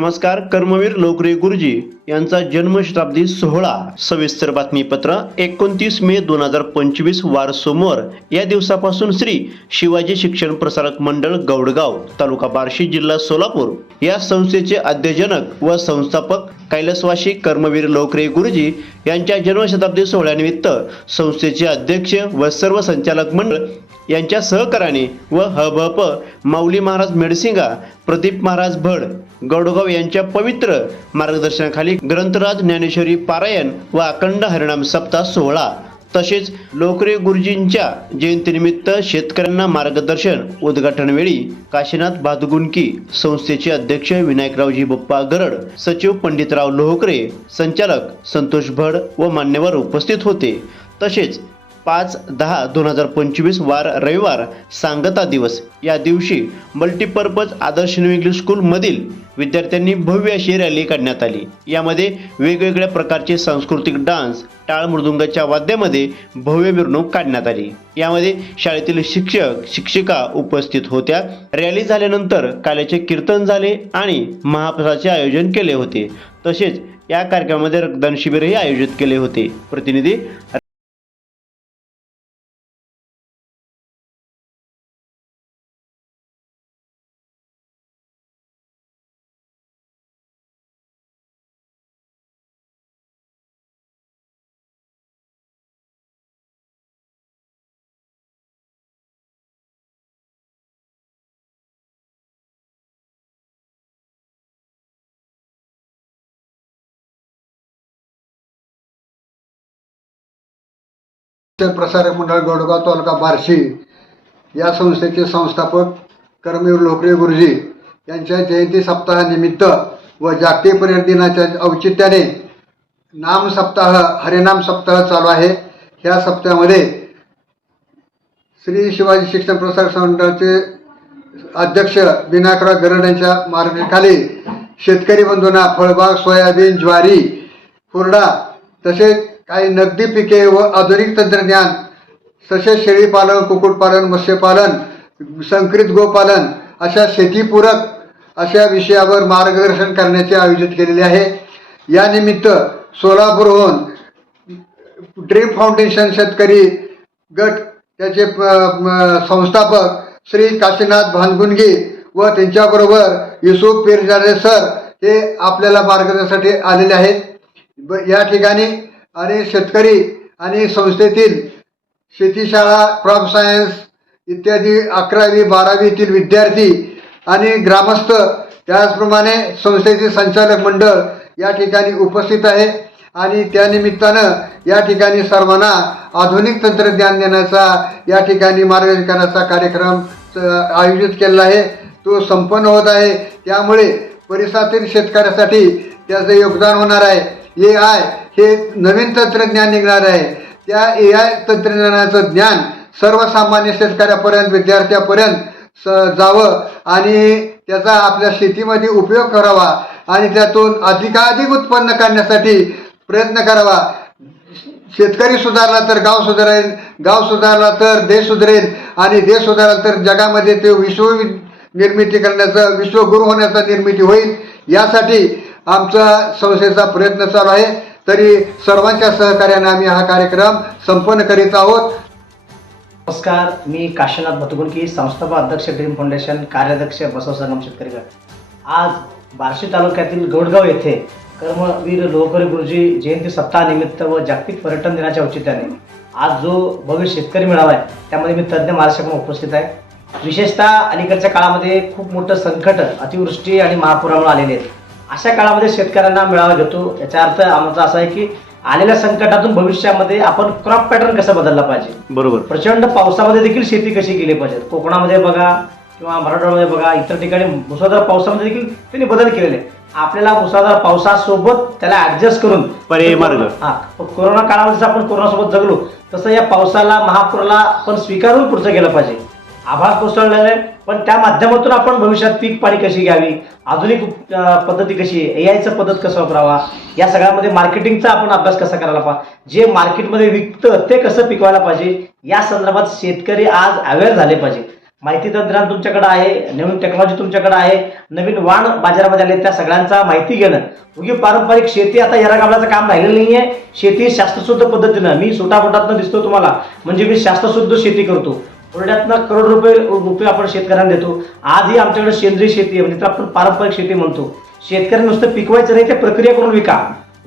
नमस्कार. कर्मवीर लोकरे गुरुजी यांचा जन्मशताब्दी सोहळा. सविस्तर बातमीपत्र. 29 मे 2025 वार सोमवार या दिवसापासून श्री शिवाजी शिक्षण प्रसारक मंडळ गौडगाव तालुका बार्शी जिल्हा सोलापूर या संस्थेचे अध्यक्षजनक व संस्थापक कैलासवासी कर्मवीर लोकरे गुरुजी यांच्या जन्मशताब्दी सोहळ्यानिमित्त संस्थेचे अध्यक्ष व सर्व संचालक मंडळ यांच्या सहकार्याने व हबप माऊली महाराज मेडसिंगा, प्रदीप महाराज भड गौडगाव यांच्या पवित्र मार्गदर्शनाखाली ग्रंथराज ज्ञानेश्वरी पारायण व अखंड हरिनाम सप्ताह सोहळा तसेच लोकरे गुरुजींच्या जयंतीनिमित्त शेतकऱ्यांना मार्गदर्शन उद्घाटनवेळी काशीनाथ भातगुंडकी, संस्थेचे अध्यक्ष विनायकरावजी बप्पा गरड, सचिव पंडितराव लोहकरे, संचालक संतोष भड व मान्यवर उपस्थित होते. तसेच 5/10/2025 वार रविवार सांगता दिवस या दिवशी मल्टीपर्पज आदर्श न्यू इंग्लिश स्कूल मधील विद्यार्थ्यांनी भव्य अशी रॅली काढण्यात आली. यामध्ये वेगवेगळ्या प्रकारचे सांस्कृतिक डान्स, टाळ मृदुंगाच्या वाद्यामध्ये भव्य मिरवणूक काढण्यात आली. यामध्ये शाळेतील शिक्षक शिक्षिका उपस्थित होत्या. रॅली झाल्यानंतर काल्याचे कीर्तन झाले आणि महाप्रसादाचे आयोजन केले होते. तसेच या कार्यक्रमामध्ये रक्तदान शिबिरही आयोजित केले होते. प्रतिनिधी प्रसारक मंडळ गौडगाव तालुका बार्शी या संस्थेचे संस्थापक कर्मवीर लोकरे गुरुजी यांच्या जयंती सप्ताहानिमित्त व जागतिक पर्यटन दिनाच्या औचित्याने नाम सप्ताह हरिनाम सप्ताह चालू आहे. ह्या सप्ताहामध्ये श्री शिवाजी शिक्षण प्रसारक मंडळाचे अध्यक्ष विनायकराव गरड यांच्या मार्गदर्शनाखाली शेतकरी बंधूंना फळबाग, सोयाबीन, ज्वारी, हुरडा तसेच काही नगदी पिके व आधुनिक तंत्रज्ञान तसेच शेळीपालन, कुक्कुटपालन, मत्स्यपालन, संकरित गोपालन अशा शेतीपूरक अशा विषयावर मार्गदर्शन करण्याचे आयोजित केलेले आहे. यानिमित्त सोलापूरहून ड्रीम फाउंडेशन शेतकरी गट त्याचे संस्थापक श्री काशीनाथ भातगुंडकी व त्यांच्याबरोबर युसुफ पीरजादे सर हे आपल्याला मार्गदर्शनासाठी आलेले आहेत. या ठिकाणी आणि शेतकरी आणि संस्थेतील शेतीशाळा, क्रॉप सायन्स इत्यादी 11वी 12वीतील विद्यार्थी आणि ग्रामस्थ त्याचप्रमाणे संस्थेचे संचालक मंडळ या ठिकाणी उपस्थित आहे. आणि त्यानिमित्तानं या ठिकाणी सर्वांना आधुनिक तंत्रज्ञान देण्याचा या ठिकाणी मार्गदर्शन करण्याचा कार्यक्रम आयोजित केलेला आहे. तो संपन्न होत आहे. त्यामुळे परिसरातील शेतकऱ्यासाठी त्याचं योगदान होणार आहे. AI हे नवीन तंत्रज्ञान निघणार आहे. त्या AI तंत्रज्ञानाचं ज्ञान सर्वसामान्य शेतकऱ्यापर्यंत, विद्यार्थ्यापर्यंत जावं आणि त्याचा आपल्या शेतीमध्ये उपयोग करावा आणि त्यातून अधिकाधिक उत्पन्न काढण्यासाठी प्रयत्न करावा. शेतकरी सुधारला तर गाव सुधारेल, गाव सुधारला तर देश सुधारेल आणि देश सुधारला तर जगामध्ये ते विश्व निर्मिती करण्याचं, विश्वगुरू होण्याचा निर्मिती होईल. यासाठी आमचा संस्थेचा प्रयत्न चालू आहे. तरी सर्वांच्या सहकार्याने आम्ही हा कार्यक्रम संपन्न करीत आहोत. नमस्कार, मी काशीनाथ भातगुंडकी, संस्थापक अध्यक्ष ड्रीम फाउंडेशन, कार्याध्यक्ष बसव संगम शेतकरी गट. आज बार्शी तालुक्यातील गौडगाव येथे कर्मवीर लोकरे गुरुजी जयंती सप्ताहानिमित्त व जागतिक पर्यटन दिनाच्या औचित्याने आज जो भव्य शेतकरी मेळावा आहे त्यामध्ये मी तज्ज्ञ मार्गदर्शक म्हणून उपस्थित आहे. विशेषतः अलीकडच्या काळामध्ये खूप मोठं संकट अतिवृष्टी आणि महापुरामुळे आलेले आहेत. अशा काळामध्ये शेतकऱ्यांना मेळावा घेतो. याचा अर्थ आमचा असा आहे की आलेल्या संकटातून भविष्यामध्ये आपण क्रॉप पॅटर्न कसं बदलला पाहिजे. बरोबर. प्रचंड पावसामध्ये देखील शेती कशी केली पाहिजे. कोकणामध्ये बघा किंवा मराठवाड्यामध्ये बघा, इतर ठिकाणी मुसळधार पावसामध्ये देखील त्यांनी बदल केलेले. आपल्याला मुसळधार पावसासोबत त्याला ऍडजस्ट करून पर्यायी मार्ग कोरोना काळामध्ये आपण कोरोनासोबत जगलो तसं या पावसाला, महापुराला आपण स्वीकारून पुढचं गेलं पाहिजे. आभाळ कोसळलेलं आहे पण त्या माध्यमातून आपण भविष्यात पीक पाणी कशी घ्यावी, आधुनिक पद्धती कशी, AIचं पद्धत कसं वापरावा, या सगळ्यामध्ये मार्केटिंगचा आपण अभ्यास कसा करायला पाहिजे, जे मार्केटमध्ये विकतं ते कसं पिकवायला पाहिजे, या संदर्भात शेतकरी आज अवेअर झाले पाहिजे. माहिती तंत्रज्ञान तुमच्याकडे आहे, नवीन टेक्नॉलॉजी तुमच्याकडे आहे, नवीन वाण बाजारामध्ये आले, त्या सगळ्यांचा माहिती घेणं. उगी पारंपरिक शेती आता याला काबलाचं काम राहिलेलं नाहीये. शेती शास्त्रशुद्ध पद्धतीनं, मी सोटापोटातनं दिसतो तुम्हाला, म्हणजे मी शास्त्रशुद्ध शेती करतो. पुण्यातनं करोड रुपये आपण शेतकऱ्यांना देतो. आजही आमच्याकडे सेंद्रिय शेती आहे, म्हणजे आपण पारंपरिक शेती म्हणतो. शेतकऱ्यांनी नुसतं पिकवायचं नाही, ते प्रक्रिया करून विका.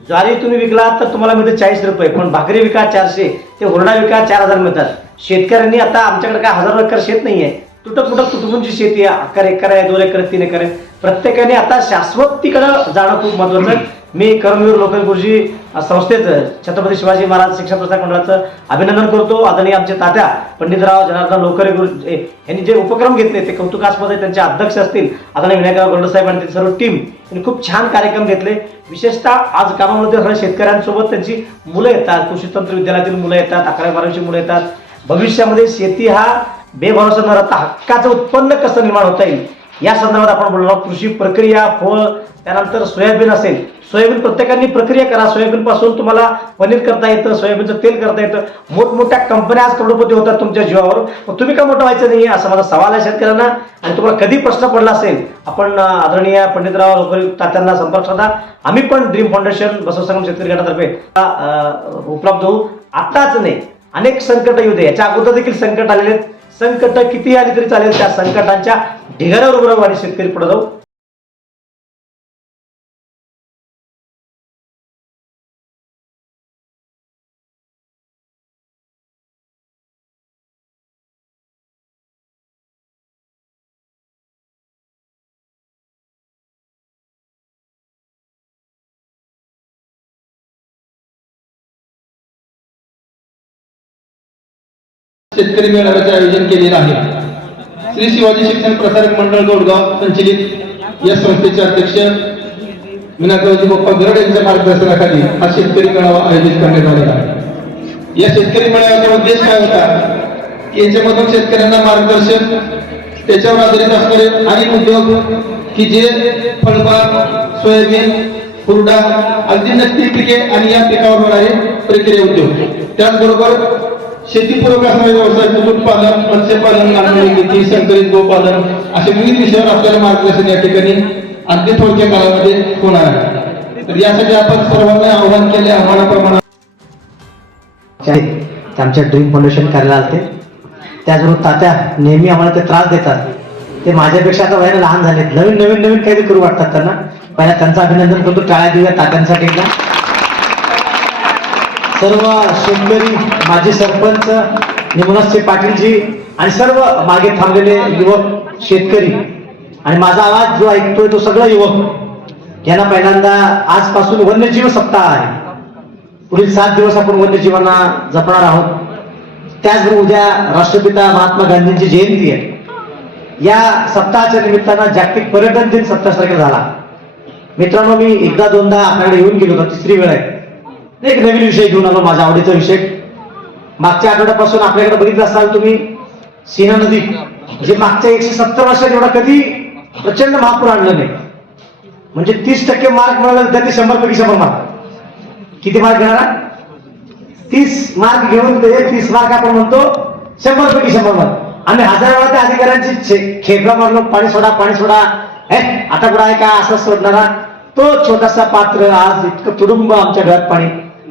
ज्वारी तुम्ही विकला तर तुम्हाला मिळते 40 रुपये, पण भाकरी विका 400, ते हुरडा विका 4000 मिळतात. शेतकऱ्यांनी आता आमच्याकडे काय हजारो एकर शेत नाहीये, तुटक तुटपुंची शेती आहे. 1 एकर आहे, 2 एकर, 3 एकर आहे. प्रत्येकाने आता शाश्वतीकडे जाणं खूप महत्वाचं आहे. मी कर्मवीर लोकरी गुरुजी संस्थेचं छत्रपती शिवाजी महाराज शिक्षण प्रसारक मंडळाचं अभिनंदन करतो. आदरणीय आमचे तात्या पंडितराव जनार्दन लोकरे गुरुजी यांनी जे उपक्रम घेतले ते कौतुकास्पद आहे. त्यांचे अध्यक्ष असतील आदरणीय विनायकराव गोंडे साहेब आणि त्यांची सर्व टीम यांनी खूप छान कार्यक्रम घेतले. विशेषतः आज कामामध्ये सगळ्या शेतकऱ्यांसोबत त्यांची मुलं येतात, कृषी तंत्र विद्यालयातील मुलं येतात, 11वी-12वीची मुलं येतात. भविष्यामध्ये शेती हा बेभरोसा न राहता हक्काचं उत्पन्न कसं निर्माण होता येईल या संदर्भात आपण बोललो. कृषी प्रक्रिया, फळ, त्यानंतर सोयाबीन असेल. सोयाबीन प्रत्येकाने प्रक्रिया करा. सोयाबीन पासून तुम्हाला पनीर करता येतं, सोयाबीनचं तेल करता येतं. मोठमोठ्या कंपन्या आज करोडपती होतात तुमच्या जीवावर. मग तुम्ही का मोठं व्हायचं नाही असा माझा सवाल आहे शेतकऱ्यांना. आणि तुम्हाला कधी प्रश्न पडला असेल, आपण आदरणीय पंडितराव लोकरे तात्यांना संपर्क साधा. आम्ही पण ड्रीम फाउंडेशन बसवसंगम शेतकरी गटातर्फे उपलब्ध होऊ. आताच नाही, अनेक संकट येऊ दे, याच्या अगोदर देखील संकट आलेले आहेत. संकट किती आली तरी चालेल, त्या संकटांच्या ढिगाऱ्यावर उभं राहू आणि शेतकरी पुढे जाऊ. शेतकरी मेळाव्याचे आयोजन केलेले आहे. श्री शिवाजी शिक्षण प्रसारक मंडळ गोडगाव संचलित या संस्थेचे अध्यक्ष विनायकरावजी बाप्पा गरड यांच्या मार्गदर्शनाखाली हा शेतकरी मेळावा आयोजित करण्यात आलेला आहे. या शेतकरी मेळाव्याचा उद्देश काय होता की याच्यामधून शेतकऱ्यांना मार्गदर्शन, त्याच्यावर आधारित असणारे अनेक उद्योग की जे फळबाग, सोयाबीन, हुरडा अगदी नक्की पिके आणि या पिकावर होणारे प्रक्रिया उद्योग, त्याचबरोबर शेतीपूरक असणारे व्यवसाय, कुक्कुटपालन, मत्स्यपालन, नांगरणी, संकरित गोपालन असे विविध विषयावर आपल्याला मार्गदर्शन या ठिकाणी अगदी थोडक्या काळामध्ये होणार आहे. तर यासाठी आपण सर्वांना आव्हान केले, आव्हानाप्रमाणे आमच्या ड्रीम फाउंडेशन कार्यालयात आलते. त्याचबरोबर तात्या नेहमी आम्हाला ते त्रास देतात. ते माझ्यापेक्षा आता वयाने लहान झाले, नवीन काहीतरी करू वाटतात त्यांना. पहिला त्यांचं अभिनंदन करतो, टाळ्या देऊया तात्यांसाठी. सर्व शेतकरी, माजी सरपंच निमोनसचे पाटीलजी आणि सर्व मागे थांबलेले युवक शेतकरी आणि माझा आवाज जो ऐकतोय तो सगळं युवक यांना पहिल्यांदा आजपासून वन्यजीव सप्ताह आहे. पुढील 7 दिवस आपण वन्यजीवांना जपणार आहोत. त्याचबरोबर उद्या राष्ट्रपिता महात्मा गांधींची जयंती आहे. या सप्ताहाच्या निमित्तानं जागतिक पर्यटन दिन 27 तारखेला झाला. मित्रांनो, मी एकदा दोनदा आपल्याकडे येऊन गेलो होतो, 3री वेळ आहे. एक नवीन विषय घेऊन आलो, माझा आवडीचा विषय. मागच्या आठवड्यापासून आपल्याकडे बघितलं असाल तुम्ही, सिन्हा नदी जे मागच्या 170 वर्षात एवढा कधी प्रचंड महापूर आणलं नाही. म्हणजे 30% मार्क मिळाला तर ते 100 पैकी 100 मार्क. किती मार्क घेणार? 30 मार्क घेऊन ते 30 मार्क आपण म्हणतो 100 पैकी 100 मार्क. आम्ही 1000 वेळा त्या अधिकाऱ्यांची खेकडा मारलो, पाणी सोडा. आता कुठं आहे का असं सोडणारा तो छोटासा पात्र आज इतकं तुडुंब आमच्या घरात पाणी.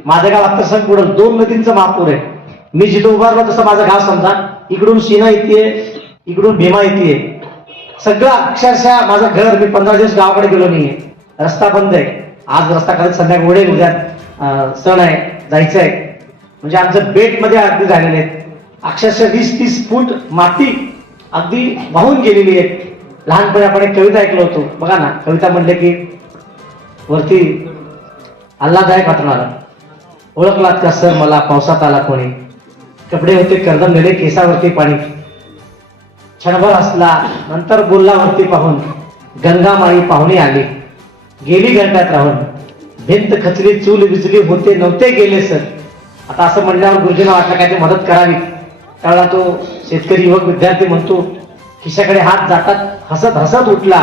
माझं गाव आता संग पुढं 2 नदींचं महापूर आहे. मी जिथं उभारलो तसं माझं गाव समजा, इकडून सीना येते, इकडून भीमा येते. सगळं अक्षरशः माझं घर, मी 15 दिवस गावाकडे गेलो नाहीये. रस्ता बंद आहे. आज रस्ता खाली संध्याकाळी उडेल, उद्या सण आहे, जायचं आहे. म्हणजे आमचं बेटमध्ये अगदी झालेले आहेत. अक्षरशः 20-30 फूट माती अगदी वाहून गेलेली आहे. लहानपणी आपण एक कविता ऐकलो होतो बघा ना. कविता म्हणले की वरती आल्हादायक वाटणार, ओळखलात का सर मला पावसात आला कोणी, कपडे होते कर्दम नेले केसावरती पाणी, क्षणभर हसला नंतर बोलला वरती पाहून, गंगामाळी पाहुणी आली गेली घंट्यात राहून, भिंत खचली चूल विजली होते नव्हते गेले सर. आता असं म्हणल्यावर गुरुजींना वाटलं काय ते मदत करावी. त्यावेळेला तो शेतकरी युवक विद्यार्थी म्हणतो, खिशाकडे हात जातात हसत हसत उठला,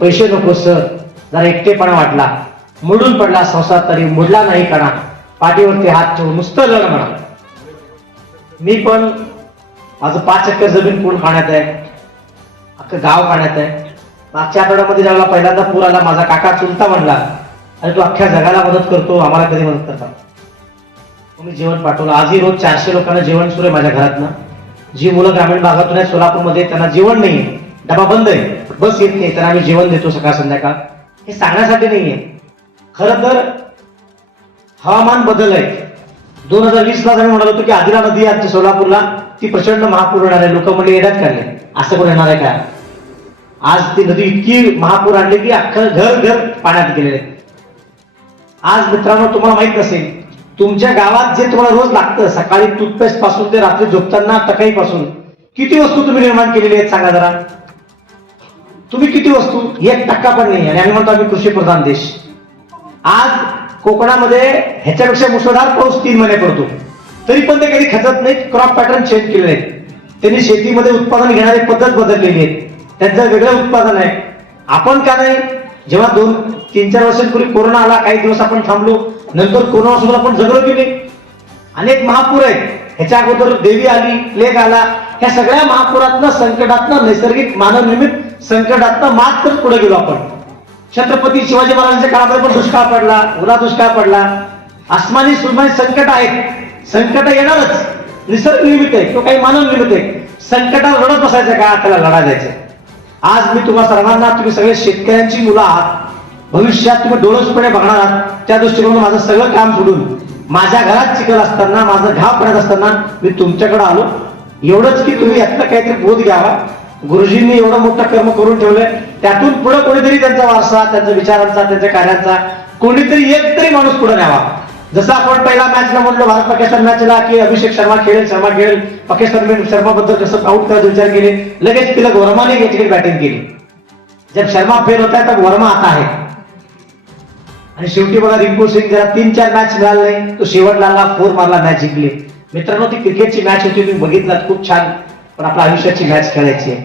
पैसे नको सर, जरा एकटेपणा वाटला, मुडून पडला संसार तरी मुडला नाही कणा, पाठीवरती हात ठेवून नुसतं लढ म्हणा. मी पण माझं 5 एकर जमीन पूर्ण पाण्यात आहे, अख्खं गाव पाण्यात आहे. मागच्या आठवड्यामध्ये ज्यावेळेला पहिल्यांदा पूर आला, माझा काका चुलता म्हणला, अरे तू अख्ख्या जगाला मदत करतो, आम्हाला कधी मदत करता? तुम्ही जेवण पाठवलं. आजही रोज 400 लोकांना जेवण सुरू आहे माझ्या घरातनं. जी मुलं ग्रामीण भागातून आहेत सोलापूरमध्ये, त्यांना जेवण नाहीये, डबा बंद आहे, बस येत नाही, त्यांना आम्ही जेवण देतो सकाळ संध्याकाळ. हे सांगण्यासाठी नाहीये. खरं तर हवामान बदल आहे. 2020 ला आम्ही म्हणालो होतो की आदिरा नदी आमच्या सोलापूरला ती प्रचंड महापूर येणार आहे. लोक म्हणजे येण्यात काढले, असं कोण येणार आहे का? आज ती नदी इतकी महापूर आणली की अख्खं घर घर पाण्यात गेलेले. आज मित्रांनो तुम्हाला माहित नसेल, तुमच्या गावात जे तुम्हाला रोज लागतं, सकाळी टूथपेस्ट पासून ते रात्री झोपताना टकाई पासून, किती वस्तू तुम्ही निर्माण केलेली आहेत सांगा जरा. तुम्ही किती वस्तू? 1% पण नाही. आणि आम्ही म्हणतो आम्ही कृषी प्रधान देश. आज कोकणामध्ये ह्याच्यापेक्षा मुसळधार पाऊस 3 महिने पडतो, तरी पण ते कधी खचत नाहीत. क्रॉप पॅटर्न चेंज केलेले आहेत. त्यांनी शेतीमध्ये उत्पादन घेणारी पद्धत बदललेली आहे. त्यांचं वेगळं उत्पादन आहे. आपण का नाही? जेव्हा 2-3-4 वर्षांपूर्वी कोरोना आला, काही दिवस आपण थांबलो, नंतर कोरोनासोबत आपण जगलो की नाही? अनेक महापूर आहेत. ह्याच्या अगोदर देवी आली, प्लेग आला. ह्या सगळ्या महापुरातनं, संकटातनं, नैसर्गिक मानवनिर्मित संकटातनं मात करत पुढे गेलो आपण. छत्रपती शिवाजी महाराजांच्या काळामध्ये पण दुष्काळ पडला, उन्हा दुष्काळ पडला. आसमानी सुमानी संकट आहेत. संकट येणारच. निसर्ग निर्मित आहे, तो काही मानव निर्मित आहे. संकटाला लढत बसायचं का? त्याला लढा द्यायचं. आज मी तुम्हा सर्वांना, तुम्ही सगळे शेतकऱ्यांची मुलं आहात, भविष्यात तुम्ही डोळसपणे बघणार आहात. त्या दृष्टिकोनातून माझं सगळं काम सोडून माझ्या घरात चिखल असताना, माझं घाव पडत असताना मी तुमच्याकडे आलो. एवढंच की तुम्ही यातलं काहीतरी बोध घ्यावा. गुरुजींनी एवढं मोठं कर्म करून ठेवलंय, त्यातून पुढे कोणीतरी त्यांचा वारसा, त्यांच्या विचारांचा, त्यांच्या कार्यांचा कोणीतरी एक तरी माणूस पुढे न्यावा. जसं आपण पहिला मॅचला म्हणलो भारत पाकिस्तान मॅचला की अभिषेक शर्मा खेळेल, पाकिस्तान शर्मा बद्दल कसं आउट करायचा विचार केले, लगेच तिला वर्माने याची बॅटिंग केली. जब शर्मा फेल होता तब वर्मा आता आहे. आणि शेवटी बघा रिंकू सिंग जरा 3-4 मॅच मिळाले नाही, तो शेवटला 4 मारला, मॅच जिंकली. मित्रांनो ती क्रिकेटची मॅच होती, तुम्ही बघितलात, खूप छान. पण आपल्या आयुष्याची मॅच खेळायची आहे.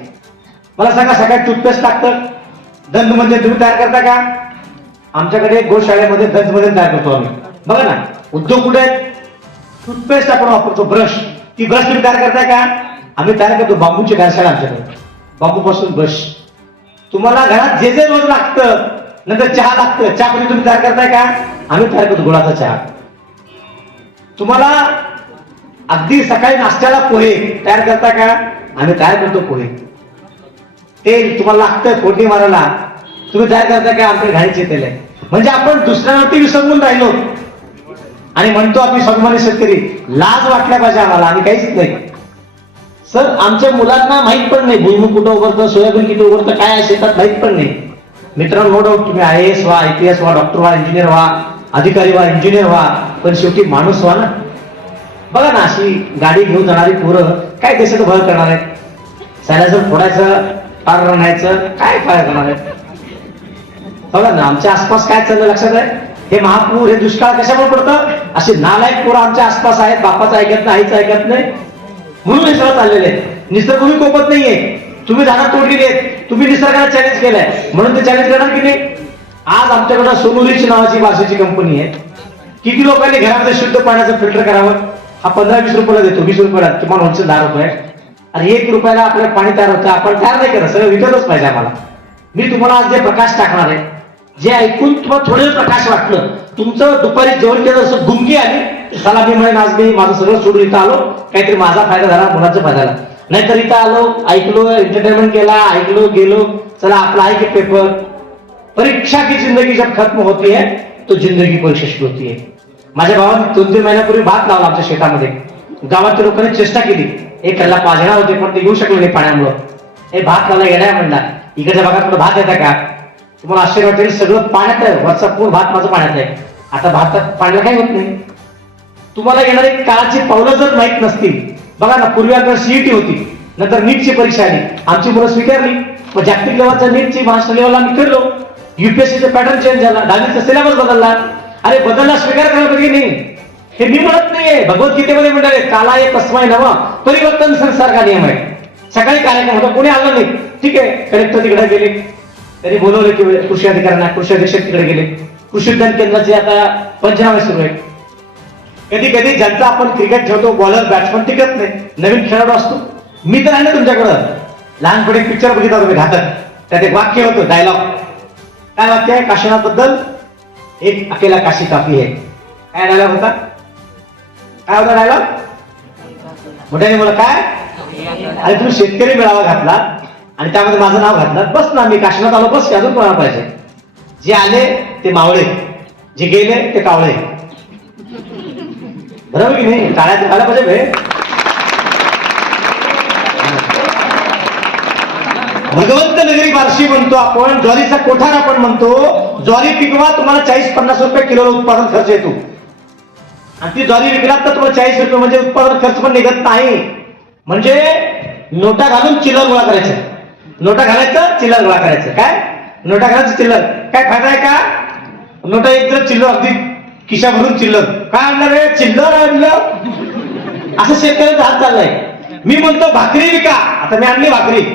मला सांगा, सकाळी टूथपेस्ट लागतं, दंत म्हणजे तुम्ही तयार करता का? आमच्याकडे गोशाळेमध्ये दंत मध्ये तयार करतो आम्ही. बघा ना, उद्योग कुठे आहेत? टूथपेस्ट आपण वापरतो, ब्रश. ती ब्रश तुम्ही तयार करताय का? आम्ही तयार करतो. बांबूची कार्यशाळा आमच्याकडे, बांबूपासून ब्रश. तुम्हाला घरात जे जे रोज लागतं, नंतर चहा लागतं, चहा पण तुम्ही तयार करताय का? आम्ही तयार करतो गुळाचा चहा. तुम्हाला अगदी सकाळी नाश्त्याला पोहे तयार करता का? आम्ही तयार करतो पोहे. तेल तुम्हाला लागतं फोडणी मारायला, तुम्ही तयार करता का? आमच्या घाणीचे तेल आहे. म्हणजे आपण दुसऱ्यांवरती विसंबून राहिलो आणि म्हणतो आम्ही स्वाभिमानी शेतकरी. लाज वाटल्या पाहिजे आम्हाला, आम्ही काहीच नाही. सर, आमच्या मुलांना माहित पण नाही भुईमुग कुठं उगवतं, सोयाबीन किती उगवतं, काय आहे शेतात माहित पण नाही. मित्रांनो, नो डाऊट तुम्ही IAS व्हा, IPS व्हा, डॉक्टर व्हा, इंजिनियर व्हा, अधिकारी व्हा, इंजिनियर व्हा, पण शेवटी माणूस व्हा ना. बघा ना, अशी गाडी घेऊन जाणारी पोरं काय देशात भर करणार आहेत? सॅलाचं फोडायचं, पार रणायचं, काय फाय करणार आहेत? बघा ना, आमच्या आसपास काय चाललं लक्षात आहे? हे महापूर, हे दुष्काळ कशामुळे पडतं? असे नालायक पोरं आमच्या आसपास आहेत. बापाचं ऐकत नाही, आईचं ऐकत नाही, म्हणून हे सगळं चाललेलं आहे. निसर्ग तुम्ही कोपत नाहीये, तुम्ही झाडं तोडलेली आहेत, तुम्ही निसर्गाला चॅलेंज केलंय, म्हणून ते चॅलेंज करणार की नाही? आज आमच्याकडे सोनुरीच नावाची भाषेची कंपनी आहे. किती लोकांनी घरामध्ये शुद्ध पाण्याचं फिल्टर करावं? हा 15-20 रुपयाला देतो, 20 रुपयाला, तुम्हाला होलसेल 10 रुपये. आणि 1 रुपयाला आपल्याला पाणी तयार होतं. आपण तयार नाही करत, सगळं विकतच पाहिजे आम्हाला. मी तुम्हाला आज जे प्रकाश टाकणार आहे, जे ऐकून तुम्हाला थोडं प्रकाश वाटलं, तुमचं दुपारी जेवण केलं असं गुमकी आली, चला मी म्हणेन आज मी माझं सगळं सोडून इथं आलो, काहीतरी माझा फायदा झाला, मुलाचा फायदा झाला. नाहीतर इथं आलो, ऐकलो, एंटरटेनमेंट केला, ऐकलो, गेलो, चला आपला आहे की पेपर. परीक्षा की जिंदगी जब खत्म होती है तो जिंदगी परीक्षा सुरू होती है. माझ्या भावाने 2-3 महिन्यापूर्वी भात लावला आमच्या शेतामध्ये. गावातील लोकांनी चेष्टा केली, एक त्याला पाजणार होते पण ते येऊ शकले नाही पाण्यामुळं. हे भात लावला येण्या म्हणला, इकडच्या भागात तुला भात येतं का? तुम्हाला आश्चर्य वाटेल, सगळं पाण्यात आहे, वरचा पूर्ण भात माझं पाण्यात आहे. आता भातात पाण्याला काही होत नाही. तुम्हाला येणारी काळाची पावलं जर माहित नसतील, बघा ना, पूर्वी आपल्याला CET होती, नंतर नीटची परीक्षा आली, आमची मुलं स्वीकारली. मग जागतिक लेवलच्या नीटची महाराष्ट्र लेवलला आम्ही खेळलो. UPSCचा पॅटर्न चेंज झाला, 10वीचा सिलेबस बदलला. अरे बदलला, स्वीकार करायला पाहिजे की नाही? हे मी म्हणत नाहीये, भगवद्गीतेमध्ये म्हणाले काला एक तस्मै नवा परिवर्तन संसार का नियम आहे. सकाळी कार्यक्रम होता, कोणी आलं नाही, ठीक आहे, कलेक्टर तिकडे गेले, त्यांनी बोलवले की कृषी अधिकाऱ्यांना, कृषी अधीक्षक तिकडे गेले. कृषी विज्ञान केंद्राचे आता पंचनामे सुरू आहे. कधी कधी ज्यांचा आपण क्रिकेट ठेवतो, बॉलर बॅट्समन टिकत नाही, नवीन खेळाडू असतो, मी तर आहे ना तुमच्याकडं. लहानपणी पिक्चर बघितला तुम्ही घातक, त्यात एक वाक्य होतं, डायलॉग. काय वाक्य आहे काशीनाथ बद्दल? एक अकेला काशी काफी आहे. काय डायलॉग होता? काय होता डायलॉग? मोठ्याने बोला काय? अरे तुम्ही शेतकरी मेळावा घातला आणि त्यामध्ये माझं नाव घातलं, बस ना मी काशीनाथ आलो, बस अजून कोणाला पाहिजे? जे आले ते मावळे, जे गेले ते कावळे. बरोबर की नाही? टाळ्या तर पाहिजे भे. भगवंत नगरी बार्शी म्हणतो आपण, ज्वारीचा कोठार आपण म्हणतो. ज्वारी पिकवा, तुम्हाला 40-50 रुपये किलो उत्पादन खर्च येतो. आणि ती ज्वारी विकलात तर तुम्हाला 40 रुपये म्हणजे उत्पादन खर्च पण निघत नाही. म्हणजे नोटा घालून चिल्लर गोळा करायचं, नोटा घालायचं चिल्लर गोळा करायचं. काय नोटा घालायचं चिल्लर, काय फायदा आहे का? नोटा एक तर चिल्लर, अगदी खिशा भरून चिल्लर. काय आणणार आहे? चिल्लर आणलं. असं शेतकऱ्यांचा हात चाललाय. मी म्हणतो भाकरी विका. आता मी आणली भाकरी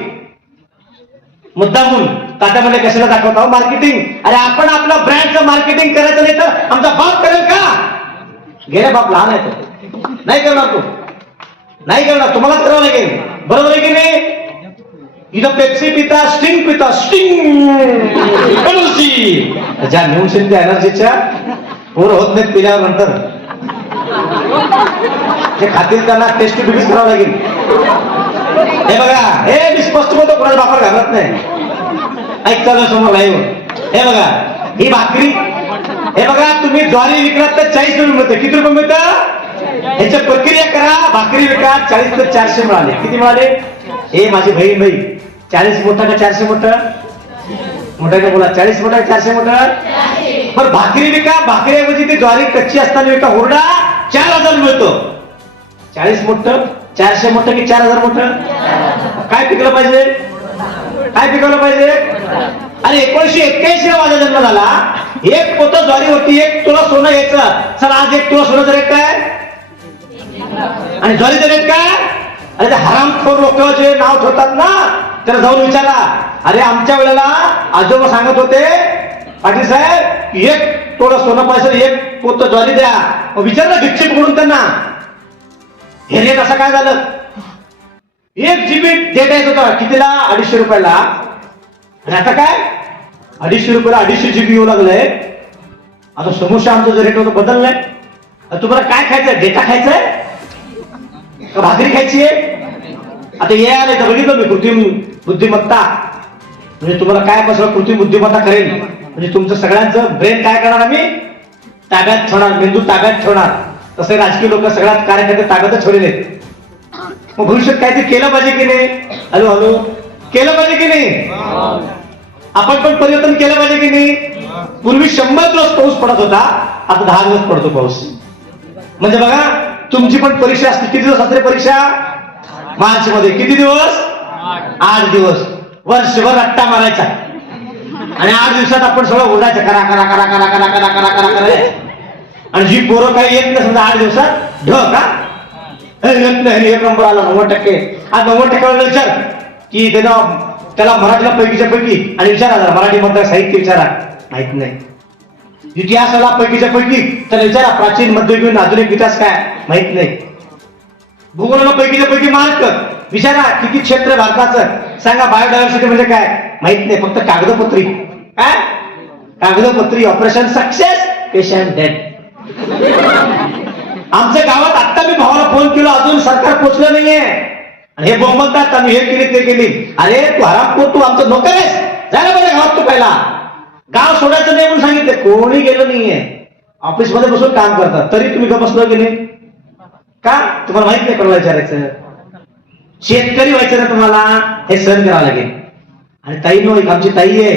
मुद्दा म्हणून, तात्यामध्ये कशाला दाखवतो मार्केटिंग. अरे आपण आपला ब्रँडचं मार्केटिंग करायचं नाही तर आमचा बाप करेल का? गेल्या बाप लहान आहे तो, नाही करणार तो, नाही करणार. तुम्हालाच करावं लागेल. बरोबर आहे की नाही? इथं पेप्सी पिता, स्टिंग पिता, स्टिंग एनर्जी. ज्या नेऊन त्या एनर्जीच्या पोर होत नाहीत पिल्यावर नंतर. जे खातील त्यांना टेस्ट बिबीस करावं लागेल. हे बघा, हे मी स्पष्ट बोलतो, कोणाचा बापाला घालत नाही. ऐक चालू समोर लाईव्ह. हे बघा ही भाकरी, हे बघा तुम्ही ज्वारी विकलात तर 40 रुपये मिळते. किती रुपये मिळतं? ह्याच्या प्रक्रिया करा, भाकरी विका. 40 तर 400 मिळाले. किती मिळाले? हे माझी बहीण बाई, 40 मोठा का 400 मोठं? मोठ्याने बोला, 40 मोठा 400 मोठं? पण भाकरी विका. भाकरीऐवजी ती ज्वारी कच्ची असताना विका, हुरडा 4000 मिळतो. 40 मोठं 400 मोठं की 4000 मोठं? काय पिकलं पाहिजे? काय पिकवलं पाहिजे? अरे 1981 माझा जन्म झाला. एक पोतं ज्वारी होती, 1 तोळा सोनं यायचं. चला आज 1 तोळा सोनं रेट काय? आणि ज्वारीचं रेट काय? अरे ते हरामखोर लोक जे नाव ठेवतात ना, त्याला जाऊन विचारा. अरे आमच्या वेळेला आजोबा सांगत होते, पाटील साहेब 1 तोळा सोनं पाहिजे, 1 पोतं ज्वारी द्या. विचारलं भिक्षक म्हणून त्यांना, हे रेट असं काय झालं? 1 GB डेटा येत होता. कितीला? 250 रुपयाला. आणि आता काय? 250 रुपयाला 250 GB येऊ लागलंय. आता समोसा आमचं जो रेट होतं बदललाय. तुम्हाला काय खायचंय? डेटा खायचंय का भाकरी खायची आहे? आता हे आलंय तर बघितलं मी, कृत्रिम बुद्धिमत्ता. म्हणजे तुम्हाला काय कसं कृत्रिम बुद्धिमत्ता करेल, म्हणजे तुमचं सगळ्यांचं ब्रेन काय करणार आम्ही? ताब्यात ठेवणार, मेंदू ताब्यात ठेवणार. तसे राजकीय लोक सगळ्यात कार्यकर्ते ताब्यातच ठेवलेले आहेत. मग भविष्यात काहीतरी केलं पाहिजे की नाही? हॅलो हॅलो, केलं पाहिजे की नाही? आपण पण परिवर्तन केलं पाहिजे की नाही? पूर्वी 100 दिवस पाऊस पडत होता, आता 10 दिवस पडतो पाऊस. म्हणजे बघा, तुमची पण परीक्षा असते. किती दिवस असते परीक्षा? मार्च मध्ये. किती दिवस? 8 दिवस. वर्षभर रट्टा मारायचा आणि 8 दिवसात आपण सगळं बोलायचं, करा करा करा करा करा करा करा करा करायचं. आणि जी पोरं काही येत नाही समजा 8 दिवसात ढ का येत नाही, 1 नंबर आला 90%. आज 90% विचार की त्याला मराठीला पैकीच्या पैकी, आणि विचारा जरा मराठी मधलं साहित्य विचारा, माहित नाही. इतिहासाला पैकीच्या पैकी तर विचारा, प्राचीन मध्ययुगीन आधुनिक इतिहास काय, माहित नाही. भूगोलाला पैकीच्या पैकी मार्क विचारा, किती क्षेत्र भारताचं सांगा. बायोडायव्हर्सिटी म्हणजे काय, माहित नाही. फक्त कागदपत्री. काय कागदपत्री? Operation success, patient dead. आमच्या गावात आता मी भावाला फोन केला, अजून सरकार पोहोचलं नाहीये. आणि हे बोंबलतात, आम्ही हे केली ते केली. अरे तू हरामखोर, तू आमचं नोकर आहेस, जायला पाहिजे गावात. तू पहिला गाव सोडायचं नाही म्हणून सांगितलं, कोणी गेलं नाहीये. ऑफिस मध्ये बसून काम करतात, तरी तुम्ही का बसलो की नाही? का तुम्हाला माहित नाही कोणाला विचारायचं? शेतकरी व्हायचं ना तुम्हाला, हे सहन करावं लागेल. आणि ताई नो, एक आमची ताई आहे,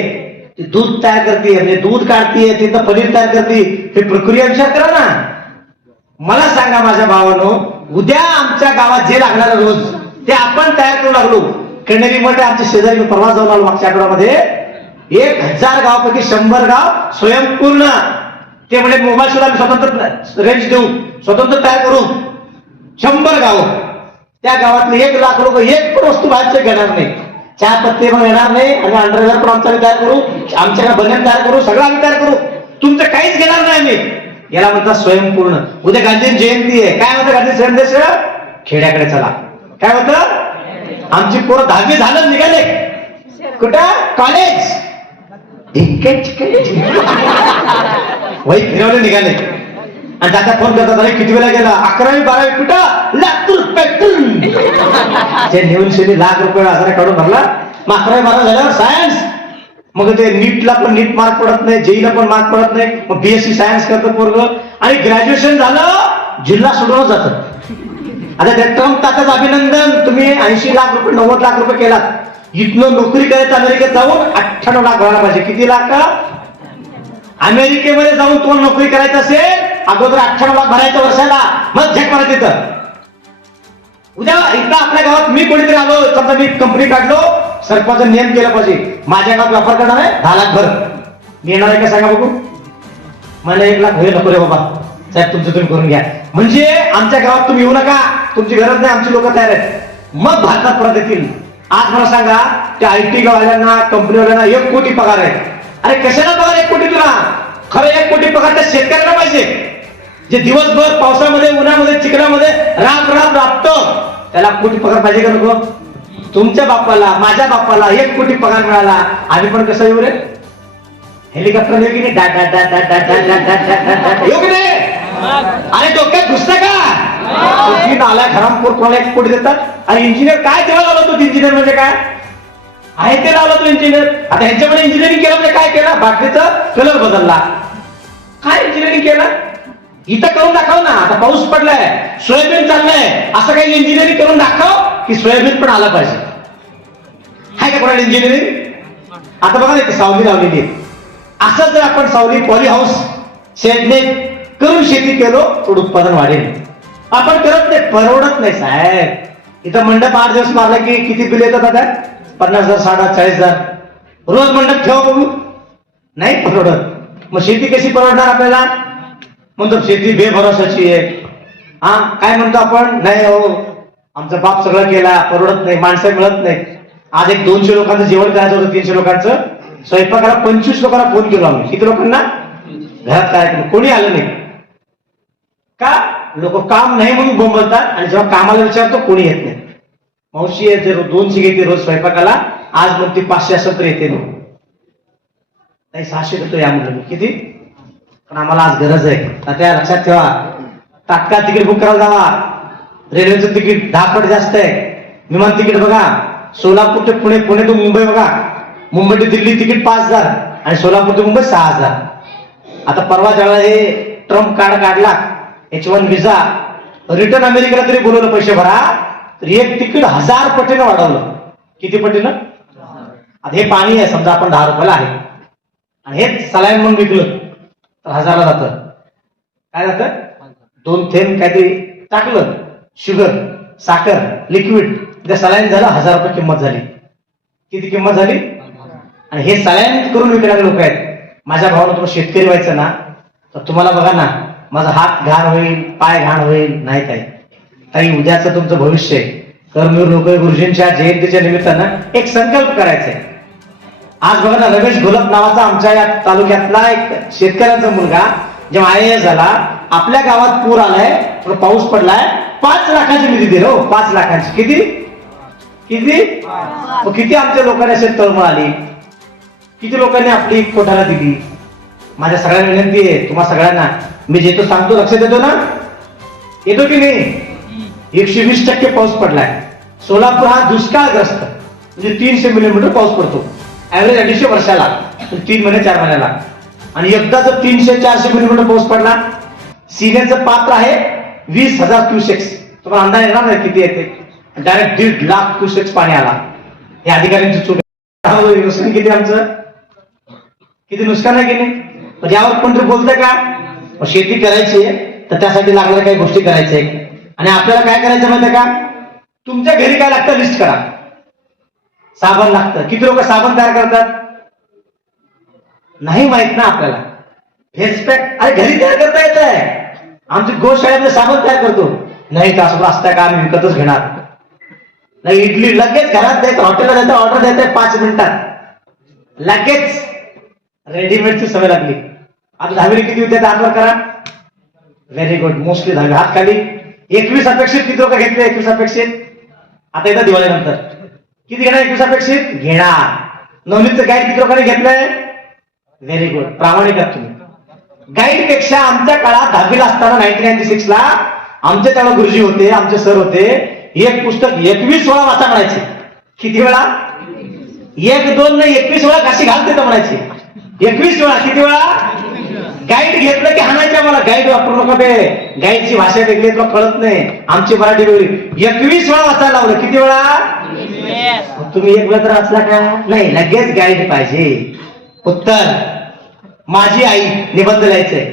ती दूध तयार करते, म्हणजे दूध काढते, तिथं पनीर तयार करते. हे प्रक्रिया विचार करा ना. मला सांगा माझ्या भावानो, उद्या आमच्या गावात जे लागणार रोज ते आपण तयार करू लागलो. कणेरी मध्ये आमच्या शेजारी मी परवा जाऊन आलो मागच्या आठवड्यामध्ये. 1000 गावापैकी 100 गाव स्वयंपूर्ण. ते म्हणजे मोबाईल सुद्धा आम्ही स्वतंत्र रेंज देऊ, स्वतंत्र तयार करू. 100 गाव. त्या गावातले 1 लाख लोक एक पण वस्तू बाहेरचे घेणार नाही. चहा पत्ते पण येणार नाही, आणि अंडरवेअर पण आमचा तयार करू, आमच्याकडे बनियन तयार करू, सगळं आम्ही तयार करू. तुमचं काहीच घेणार नाही आम्ही. याला म्हणतात स्वयंपूर्ण. उद्या गांधी जयंती आहे. काय म्हणतं गांधी संदेश? खेड्याकडे चला. काय म्हणतं? आमची पोरं 10वी झालं निघाले कुठं कॉलेज वही फिरवले निघाले आणि त्याचा फोन करतात अरे किती वेळा गेला 11वी 12वी कुठं लातूर पेटून ते नेऊन शेती लाख रुपये हजार काढून भरला मग 11वी 12वी झाल्यावर सायन्स मग ते नीटला पण नीट मार्क पडत नाही जेईला पण मार्क पडत नाही मग बीएससी सायन्स करतं पोरग आणि ग्रॅज्युएशन झालं जिल्हा सोडूनच जातं आता त्या ट्रम्प तात्याचं अभिनंदन तुम्ही 80 लाख रुपये 90 लाख रुपये केलात इथनं नोकरी करायचं अमेरिकेत जाऊन 98 लाख भरायला पाहिजे किती लाख अमेरिकेमध्ये जाऊन तुम्हाला नोकरी करायचं असेल अगोदर 98 लाख भरायचं वर्षाला मग झेक मारा तिथं उद्या इथं आपल्या गावात मी कोणीतरी आलो समजा मी कंपनी काढलो सरपंच नियम केला पाहिजे माझ्या गावात व्यापार करणार आहे 10 लाख भर मी येणार आहे का सांगा बघू मला 1 लाख होईल नको रे बाबा साहेब तुमचं तुम्ही करून घ्या म्हणजे आमच्या गावात तुम्ही येऊ नका तुमची गरज नाही आमची लोक तयार आहेत मग भारतात परत येतील आज मला सांगा त्या IT वाल्यांना कंपनीवाल्यांना 1 कोटी पगार आहे अरे कशाला पगार 1 कोटी तुला खरं 1 कोटी पगार त्या शेतकऱ्याला पाहिजे जे दिवसभर पावसामध्ये उन्हामध्ये चिखलामध्ये राब राबतो त्याला कोटी पगार पाहिजे का नको तुमच्या बापाला माझ्या बापाला 1 कोटी पगार मिळाला आम्ही पण कसं येऊ रे हेलिकॉप्टर येऊ की नाही डा डा डा डा डा डा डा डा डा डा येऊ की नाही अरे डोक्यात घुसतं का तुम्ही नाला घरामपूर कोणाला 1 कोटी देतात आणि इंजिनियर काय तेव्हा लावला तो इंजिनियर म्हणजे काय आहे ते लावला तो इंजिनियर आता ह्याच्यामध्ये इंजिनिअरिंग केलं म्हणजे काय केलं बाटलीचा कलर बदलला काय इंजिनिअरिंग केलं इथं करून दाखव ना आता पाऊस पडलाय सोयाबीन चाललंय असं काही इंजिनिअरिंग करून दाखव की सोयाबीन पण आला पाहिजे आहे का कोणाला इंजिनिअरिंग आता बघा ना सावली लावलेली आहे असं जर आपण सावली पॉली हाऊस शेडने करून शेती केलो थोडं उत्पादन वाढेल आपण करत नाही परवडत नाही साहेब इथं मंडप 8 दिवस मारला की किती बिल येतात आता 50,000 60,000 40,000 रोज मंडप ठेवा बघू नाही परवडत मग शेती कशी परवडणार आपल्याला म्हणतो शेती बेभरोसाची आहे हा काय म्हणतो आपण नाही हो आमचा बाप सगळं केला परवडत नाही माणसं मिळत नाही आज एक 200 लोकांचं जेवण करायचं होतं 300 लोकांचं स्वयंपाकाला 25 लोकांना फोन केला आम्ही किती लोकांना घरात काय कोणी आलं नाही का लोक काम नाही म्हणून बोंबलतात आणि जेव्हा कामाला विचारतो कोणी येत नाही मावशी येते 200 घेते रोज स्वयंपाकाला आज मग ती 500 असं तर येते नाही 600 देतो या मुलं किती पण आम्हाला आज गरज आहे त्या लक्षात ठेवा तात्काळ तिकीट बुक करायला जावा रेल्वेचं तिकीट 10 पट जास्त आहे विमान तिकीट बघा सोलापूर ते पुणे पुणे ते मुंबई बघा मुंबई ते दिल्ली तिकीट 5,000 आणि सोलापूर ते मुंबई 6,000 आता परवा ज्यावेळेला हे ट्रम्प कार्ड काढला H1 व्हिसा रिटर्न अमेरिकेला तरी बोलवलं पैसे भरा तर एक तिकीट 1000 पटीनं वाढवलं किती पटीनं आता हे पाणी आहे समजा आपण 10 रुपयाला आहे आणि हेच सलाईन म्हणून विकलं तर 1000ला जातं काय जातं 2 थेंब काहीतरी टाकलं शुगर साखर लिक्विड त्या सलाईन झालं 1000 रुपये किंमत झाली किती किंमत झाली आणि हे सलाईन करून विकणारे लोक आहेत माझ्या भावाला तुम्हाला शेतकरी व्हायचं ना तर तुम्हाला बघा ना माझा हात घाण होईल पाय घाण होईल नाही काही उद्याचं तुमचं भविष्य आहे कर्मवीर लोकशाही गुरुजींच्या जयंतीच्या निमित्तानं एक संकल्प करायचा आहे आज बघा ना रमेश घोलप नावाचा आमच्या या तालुक्यातला एक शेतकऱ्यांचा मुलगा जेव्हा IAS झाला आपल्या गावात पूर आलाय पाऊस पडलाय 5 लाखाची निधी दिली हो 5 लाखांची किती किती आमच्या लोकांनी असे तळमळ आली किती लोकांनी आपली कोठाला दिली माझ्या सगळ्यांना विनंती आहे तुम्हा सगळ्यांना मी जे तो सांगतो लक्षात येतो ना येतो की नाही 120% पाऊस पडलाय सोलापूर हा दुष्काळग्रस्त म्हणजे 300 मिलीमीटर पाऊस पडतो ऍव्हरेज 250 वर्षाला 3 महिने 4 महिन्याला आणि एकदा जर 300-400 मिलीमीटर पाऊस पडला सिनेचं पात्र आहे 20,000 क्युसेक्स तुम्हाला अंदाज येणार नाही किती येते डायरेक्ट 1.5 लाख क्युसेक्स पाणी आला हे अधिकाऱ्यांची चूक नुकसान किती आमचं किती नुकसान आहे की नाही पण यावर कोणतरी बोलतंय का शेती करायची आहे तर त्यासाठी लागणाऱ्या काही गोष्टी करायच्या आहेत आणि आपल्याला काय करायचं माहितीये का तुमच्या घरी काय लागतं लिस्ट करा साबण लागतं किती लोक साबण तयार करतात नाही माहित ना आपल्याला फेस पॅक अरे घरी तयार करता येत आहे आमची गोशाळेतले साबण तयार करतो नाही तर असं असतं का आम्ही विकतच घेणार नाही इडली लगेच घरात द्यायचं हॉटेलला द्यायचं ऑर्डर द्यायचं 5 मिनिटात लगेच रेडीमेडची सवय लागली आता 10वी किती होते आठवण करा व्हेरी गुड मोस्टली 10वी हात खाली 21 अपेक्षित किती लोक घेतले 21 अपेक्षित आता येतात दिवाळीनंतर किती घेणार 21 अपेक्षित घेणार. नवनीतचं गाईड किती लोकांनी घेतलंय? व्हेरी गुड, प्रामाणिक आहात तुम्ही. गाईड पेक्षा आमच्या काळात 10वीला असताना 1996 ला आमचे त्यावेळेला गुरुजी होते, आमचे सर होते, एक पुस्तक 21 वेळा वाचा म्हणायचे. किती वेळा? 1 2 नाही 21 वेळा काशी घालते तर म्हणायचे. 21 वेळा. किती वेळा? गाईड घेतलं की हाणायचे मला, गाईड वापरू नका बे, गाईडची भाषा वेगळी तुला कळत नाही, आमची मराठी वेगळी. 21 वेळा वाचायला लावलं. किती वेळा? तुम्ही एक वेळा तर वाचला का? नाही, लगेच गाईड पाहिजे. उत्तर, माझी आई निबंध लिहायचंय.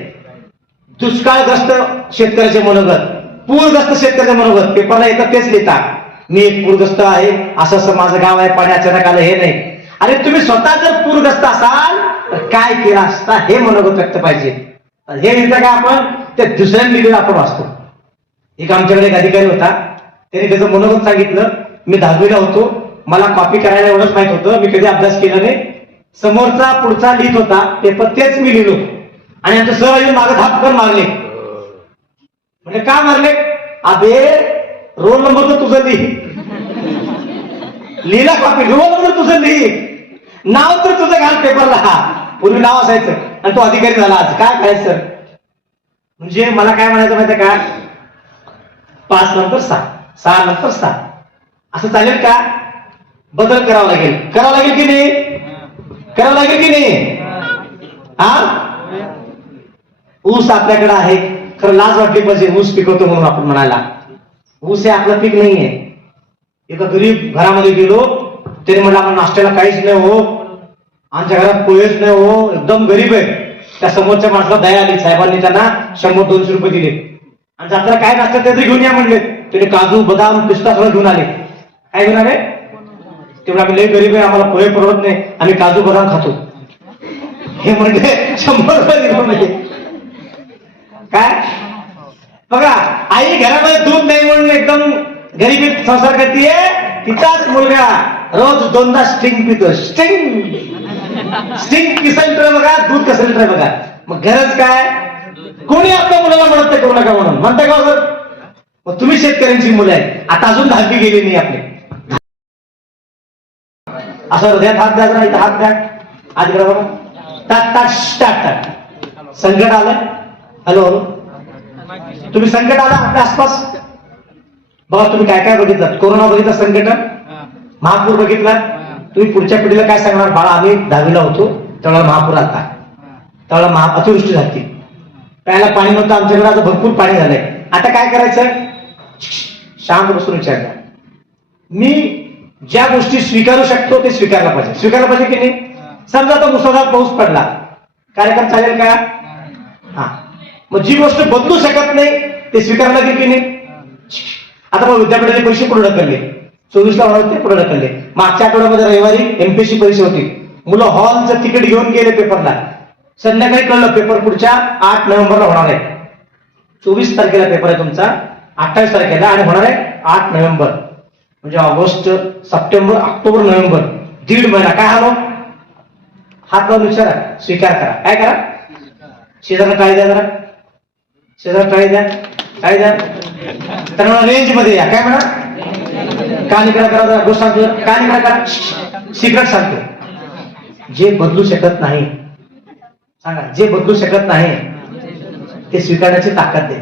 दुष्काळग्रस्त शेतकऱ्याचे मनोगत, पूरग्रस्त शेतकऱ्याचे मनोगत पेपरला येतं, तेच लिहितात. मी एक पूरग्रस्त आहे, असं माझं गाव आहे, पाणी अचानक आलं, हे नाही. अरे तुम्ही स्वतः जर पूरग्रस्त असाल तर काय केलं असता हे मनोगत व्यक्त पाहिजे. हे लिहिता का आपण? ते दुसऱ्यांनी लिहिलेलं आपण वाचतो. एक आमच्याकडे एक अधिकारी होता, त्याने त्याचं मनोगत सांगितलं. मी 10वीला होतो, मला कॉपी करायला एवढंच माहित होतं, मी कधी अभ्यास केला नाही. समोरचा पुढचा लिहित होता पेपर, तेच मी लिहिलो. आणि आमच्या सर येऊन मागे धापकन मारले. म्हणजे का मारले? अबे रोल नंबर तर तुझं लिहिला कॉपी, रोल नंबर तुझं लिही, नाव तर तुझं घाल पेपरला. पूर्वी नाव असायचं आणि तो अधिकारी झाला आज. काय करायचं? म्हणजे मला काय म्हणायचं माहितीये का? 5 नंतर 6, 6 नंतर 7 असं चालेल का? बदल करावा लागेल. करावं लागेल की नाही? करावं लागेल की नाही? हा, ऊस आपल्याकडे आहे, खरं लाज वाटली पाहिजे ऊस पिकवतो म्हणून आपण म्हणायला. ऊस हे आपलं पीक नाहीये. एका गरीब घरामध्ये गेलो, त्याने म्हटलं आम्हाला नाश्त्याला काहीच नाही हो, आमच्या घरात पोहेच नाही हो, एकदम गरीब आहे. त्या समोरच्या माणसाला दया आली, साहेबांनी त्यांना 100-200 रुपये दिले आणि जाताना काय नाश्ता ते घेऊन या म्हणले. त्याने काजू बदाम पिस्ता सगळं घेऊन आले. काय घेऊन आले? तेवढा आम्ही लय गरीब आहे, आम्हाला पोहे परवडत नाही, आम्ही काजू बदाम खातो. हे म्हणजे 100 रुपये दिले म्हणजे काय? बघा, आई घरामध्ये दूध नाही म्हणून एकदम गरिबीत संसार करतीये. तिचाच मुलगा रोज 2दा स्टिंग पितो. स्टिंग कसं लिटर बघा, दूध कसं लिटर बघा. मग गरज काय? कोणी आपल्या मुलाला म्हणत नाही करू नका म्हणून, म्हणता का सर? मग तुम्ही शेतकऱ्यांची मुलं आहे, आता अजून 10वी गेली नाही आपली. असं हृदयात हात द्या जरा, इथं हात द्या, आजकडे बघा. टाक टाक टाक टाक. संकट आलं. हॅलो हॅलो, तुम्ही संकट आला आपल्या आसपास. बघा तुम्ही काय काय बघितलं. कोरोना बघितला, संकट, महापूर बघितला. तुम्ही पुढच्या पिढीला काय सांगणार? बाळा आम्ही 10वीला होतो त्यावेळेला महापूर आलता, त्यावेळेला अतिवृष्टी झाली, प्यायला पाणी नव्हतं आमच्याकडे, आता भरपूर पाणी झालंय. आता काय करायचं? शांत बसून विचार करा. मी ज्या गोष्टी स्वीकारू शकतो ते स्वीकारला पाहिजे. स्वीकारला पाहिजे की नाही? समजा आता मुसळधार पाऊस पडला, कार्यक्रम चालेल का? हा. मग जी गोष्ट बदलू शकत नाही ते स्वीकारायला लागेल की नाही? आता मग विद्यापीठाची परीक्षा पुढे ढकलली, 24ला होणार होते, पुढे ढकलले. मागच्या आठवड्यामध्ये रविवारी एमपीएससी परीक्षा होती, मुलं हॉलचं तिकीट घेऊन गेले पेपरला. संध्याकाळी कळलं पेपर पुढच्या 8 नोव्हेंबरला होणार आहे. 24 तारखेला पेपर आहे तुमचा, 28 तारखेला, आणि होणार आहे 8 नोव्हेंबर. म्हणजे ऑगस्ट, सप्टेंबर, ऑक्टोबर, नोव्हेंबर, 1.5 महिना. काय हवं? हात लावून विचारा, स्वीकार करा. काय करा? शेजारला टाळी द्या जरा, शेजारला टाळी द्या, टाळी द्या. त्यांना रेंज मध्ये या. काय म्हणा? कानिकडा करा जरा, गोष्ट सांगतो, कानिकडा करा, सिक्रेट सांगतो. जे बदलू शकत नाही, सांगा, जे बदलू शकत नाही ते स्वीकारण्याची ताकद दे.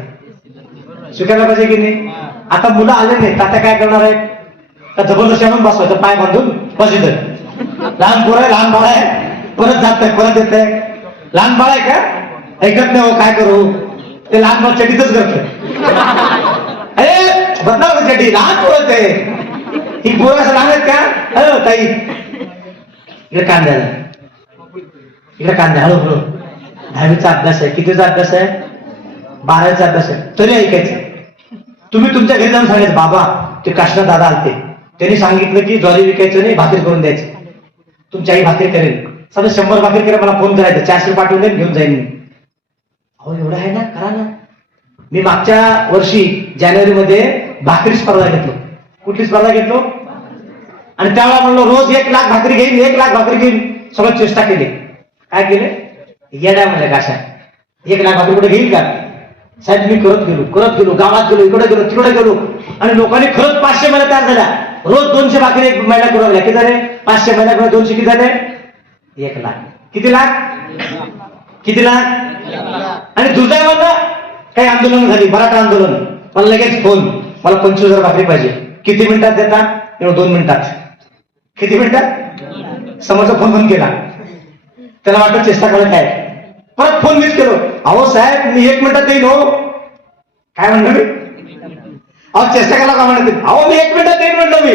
स्वीकारला पाहिजे की नाही? आता मुलं आले नाहीत, आता काय करणार आहे? का जबरदस्ती आणून बसवायचं, पाय बांधून बसित. लहान पोर आहे, लहान बाळ आहे, परत जात आहे, परत येत आहे. लहान बाळ आहे का? ऐकत नाही हो, काय करू? ते लहान बाळ चटीतच करत. अरे बदलाव चटी, लहान पोरत आहे ही. पोरं असं लहान आहेत का? हो ताई, इकडे कांद्याला, इकडे कांद्या, हळूहळू. 10वीचा अभ्यास आहे. कितीचा अभ्यास आहे? 12वीचा अभ्यास आहे. तरी ऐकायचं. तुम्ही तुमच्या घरी जाऊन सांगायचं, बाबा ते काशनाथ दादा आलते, त्यांनी सांगितलं की ज्वारी विकायचं नाही, भाकरी करून द्यायचं. तुमची आई भाकरी करेल. समजा 100 भाकरी करेल, मला फोन करायचा, 400 पाठवून देईल, घेऊन जाईन मी. अहो एवढं आहे ना, करा ना. मी मागच्या वर्षी जानेवारीमध्ये भाकरी स्पर्धा घेतलो. कुठली स्पर्धा घेतलो? आणि त्यावेळेला म्हणलो रोज 1 लाख भाकरी घेईन, 1 लाख भाकरी घेईन. सगळं चेष्टा केली. काय केले? येड्या म्हणजे काशा, 1 लाख भाकरी कुठे घेईल का? साहेब मी करत गेलो गावात गेलो इकडे गेलो तिकडे गेलो आणि लोकांनी खरंच 500 महिला तयार झाल्या. रोज 200 भाकरी एक महिला करू लागल्या. किती झाले? 500 महिला 200 किती झाले? 1 लाख. किती लाख? आणि दुर्दैवानं काही आंदोलन झाली, मराठा आंदोलन. मला लगेच फोन, मला 25,000 भाकरी पाहिजे. किती मिनिटात देता? 2 मिनिटात. किती मिनिटात? समोरचा फोन बंद केला. त्याला वाटलं चेष्टा करत आहे. परत फोन मिस केलो. अहो साहेब मी 1 मिनिटात देईन हो. काय म्हणलं मी? अहो चेष्टा करायला का म्हणत? अहो मी 1 मिनिटात देईन म्हणलं मी.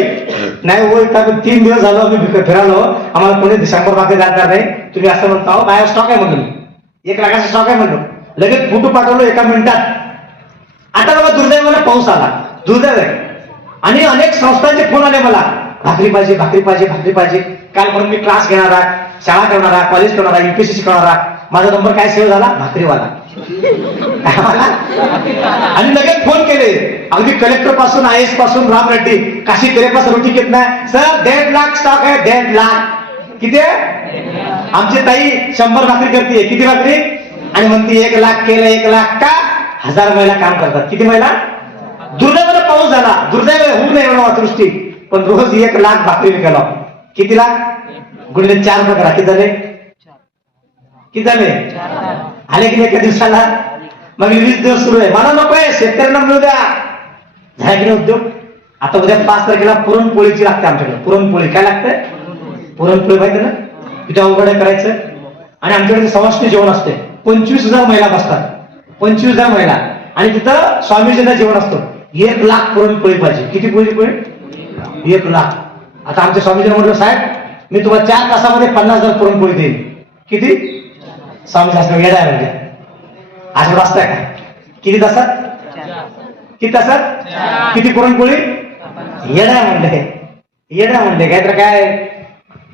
नाही हो, 3 दिवस झालो आम्ही फिरालो, आम्हाला कोणी 100 भाकरी जाणार नाही. तुम्ही असं म्हणता हो, माझ्या स्टॉक आहे म्हणलं मी. 1 लाखाचा स्टॉक आहे म्हणलो. लगेच फोटो पाठवलो 1 मिनिटात. आता बघा दुर्दैवानं पाऊस आला. दुर्दैव आहे. आणि अनेक संस्थांचे फोन आले मला, भाकरी पाहिजे. काल म्हणून मी क्लास घेणारा, शाळा करणारा, कॉलेज करणारा, UPSC शिकवणारा. माझा नंबर काय सेव्ह झाला? भाकरीवाला. आणि लगेच फोन केले अगदी कलेक्टर पासून IAS पासून राम रेड्डी काशी तेरे पास रोटी कितना है सर? 1.5 लाख स्टॉक है. 1.5 लाख. किती आहे? आमची ताई 100 भाकरी करते. किती भाकरी? आणि म्हणते 1 लाख केलं. 1 लाख का? 1000 महिला काम करतात. किती महिला? दुर्दैवानं पाऊस झाला. दुर्दैव होऊ नये एवढा अतृष्टी, पण रोज 1 लाख भाकरी विकायला. किती लाख? गुणिले 4 करा. किती झाले? आले की नाही एका दिवसाला? मग 20 दिवस सुरू आहे. मला नको आहे, शेतकऱ्यांना मिळू द्या. झाला की नाही उद्योग? आता उद्या 5 तारखेला पुरणपोळीची लागते आमच्याकडे. पुरणपोळी काय लागते? पुरणपोळी माहिती ना? पिठा उघड्या करायचं. आणि आमच्याकडे सवाष्णी जेवण असते. 25,000 महिला बसतात. 25,000 महिला. आणि तिथं स्वामीजींना जेवण असतं. 1 लाख पुरणपोळी पाहिजे. किती पोळी? 1 लाख. आता आमच्या स्वामीजींना म्हटलं साहेब मी तुम्हाला 4 तासामध्ये 50,000 पुरणपोळी देईन. किती? स्वामी शास्त्र येडा आहे म्हणजे असं वाचताय का? किती तासात? किती पुरणपोळी? येडा म्हणले काय तर काय.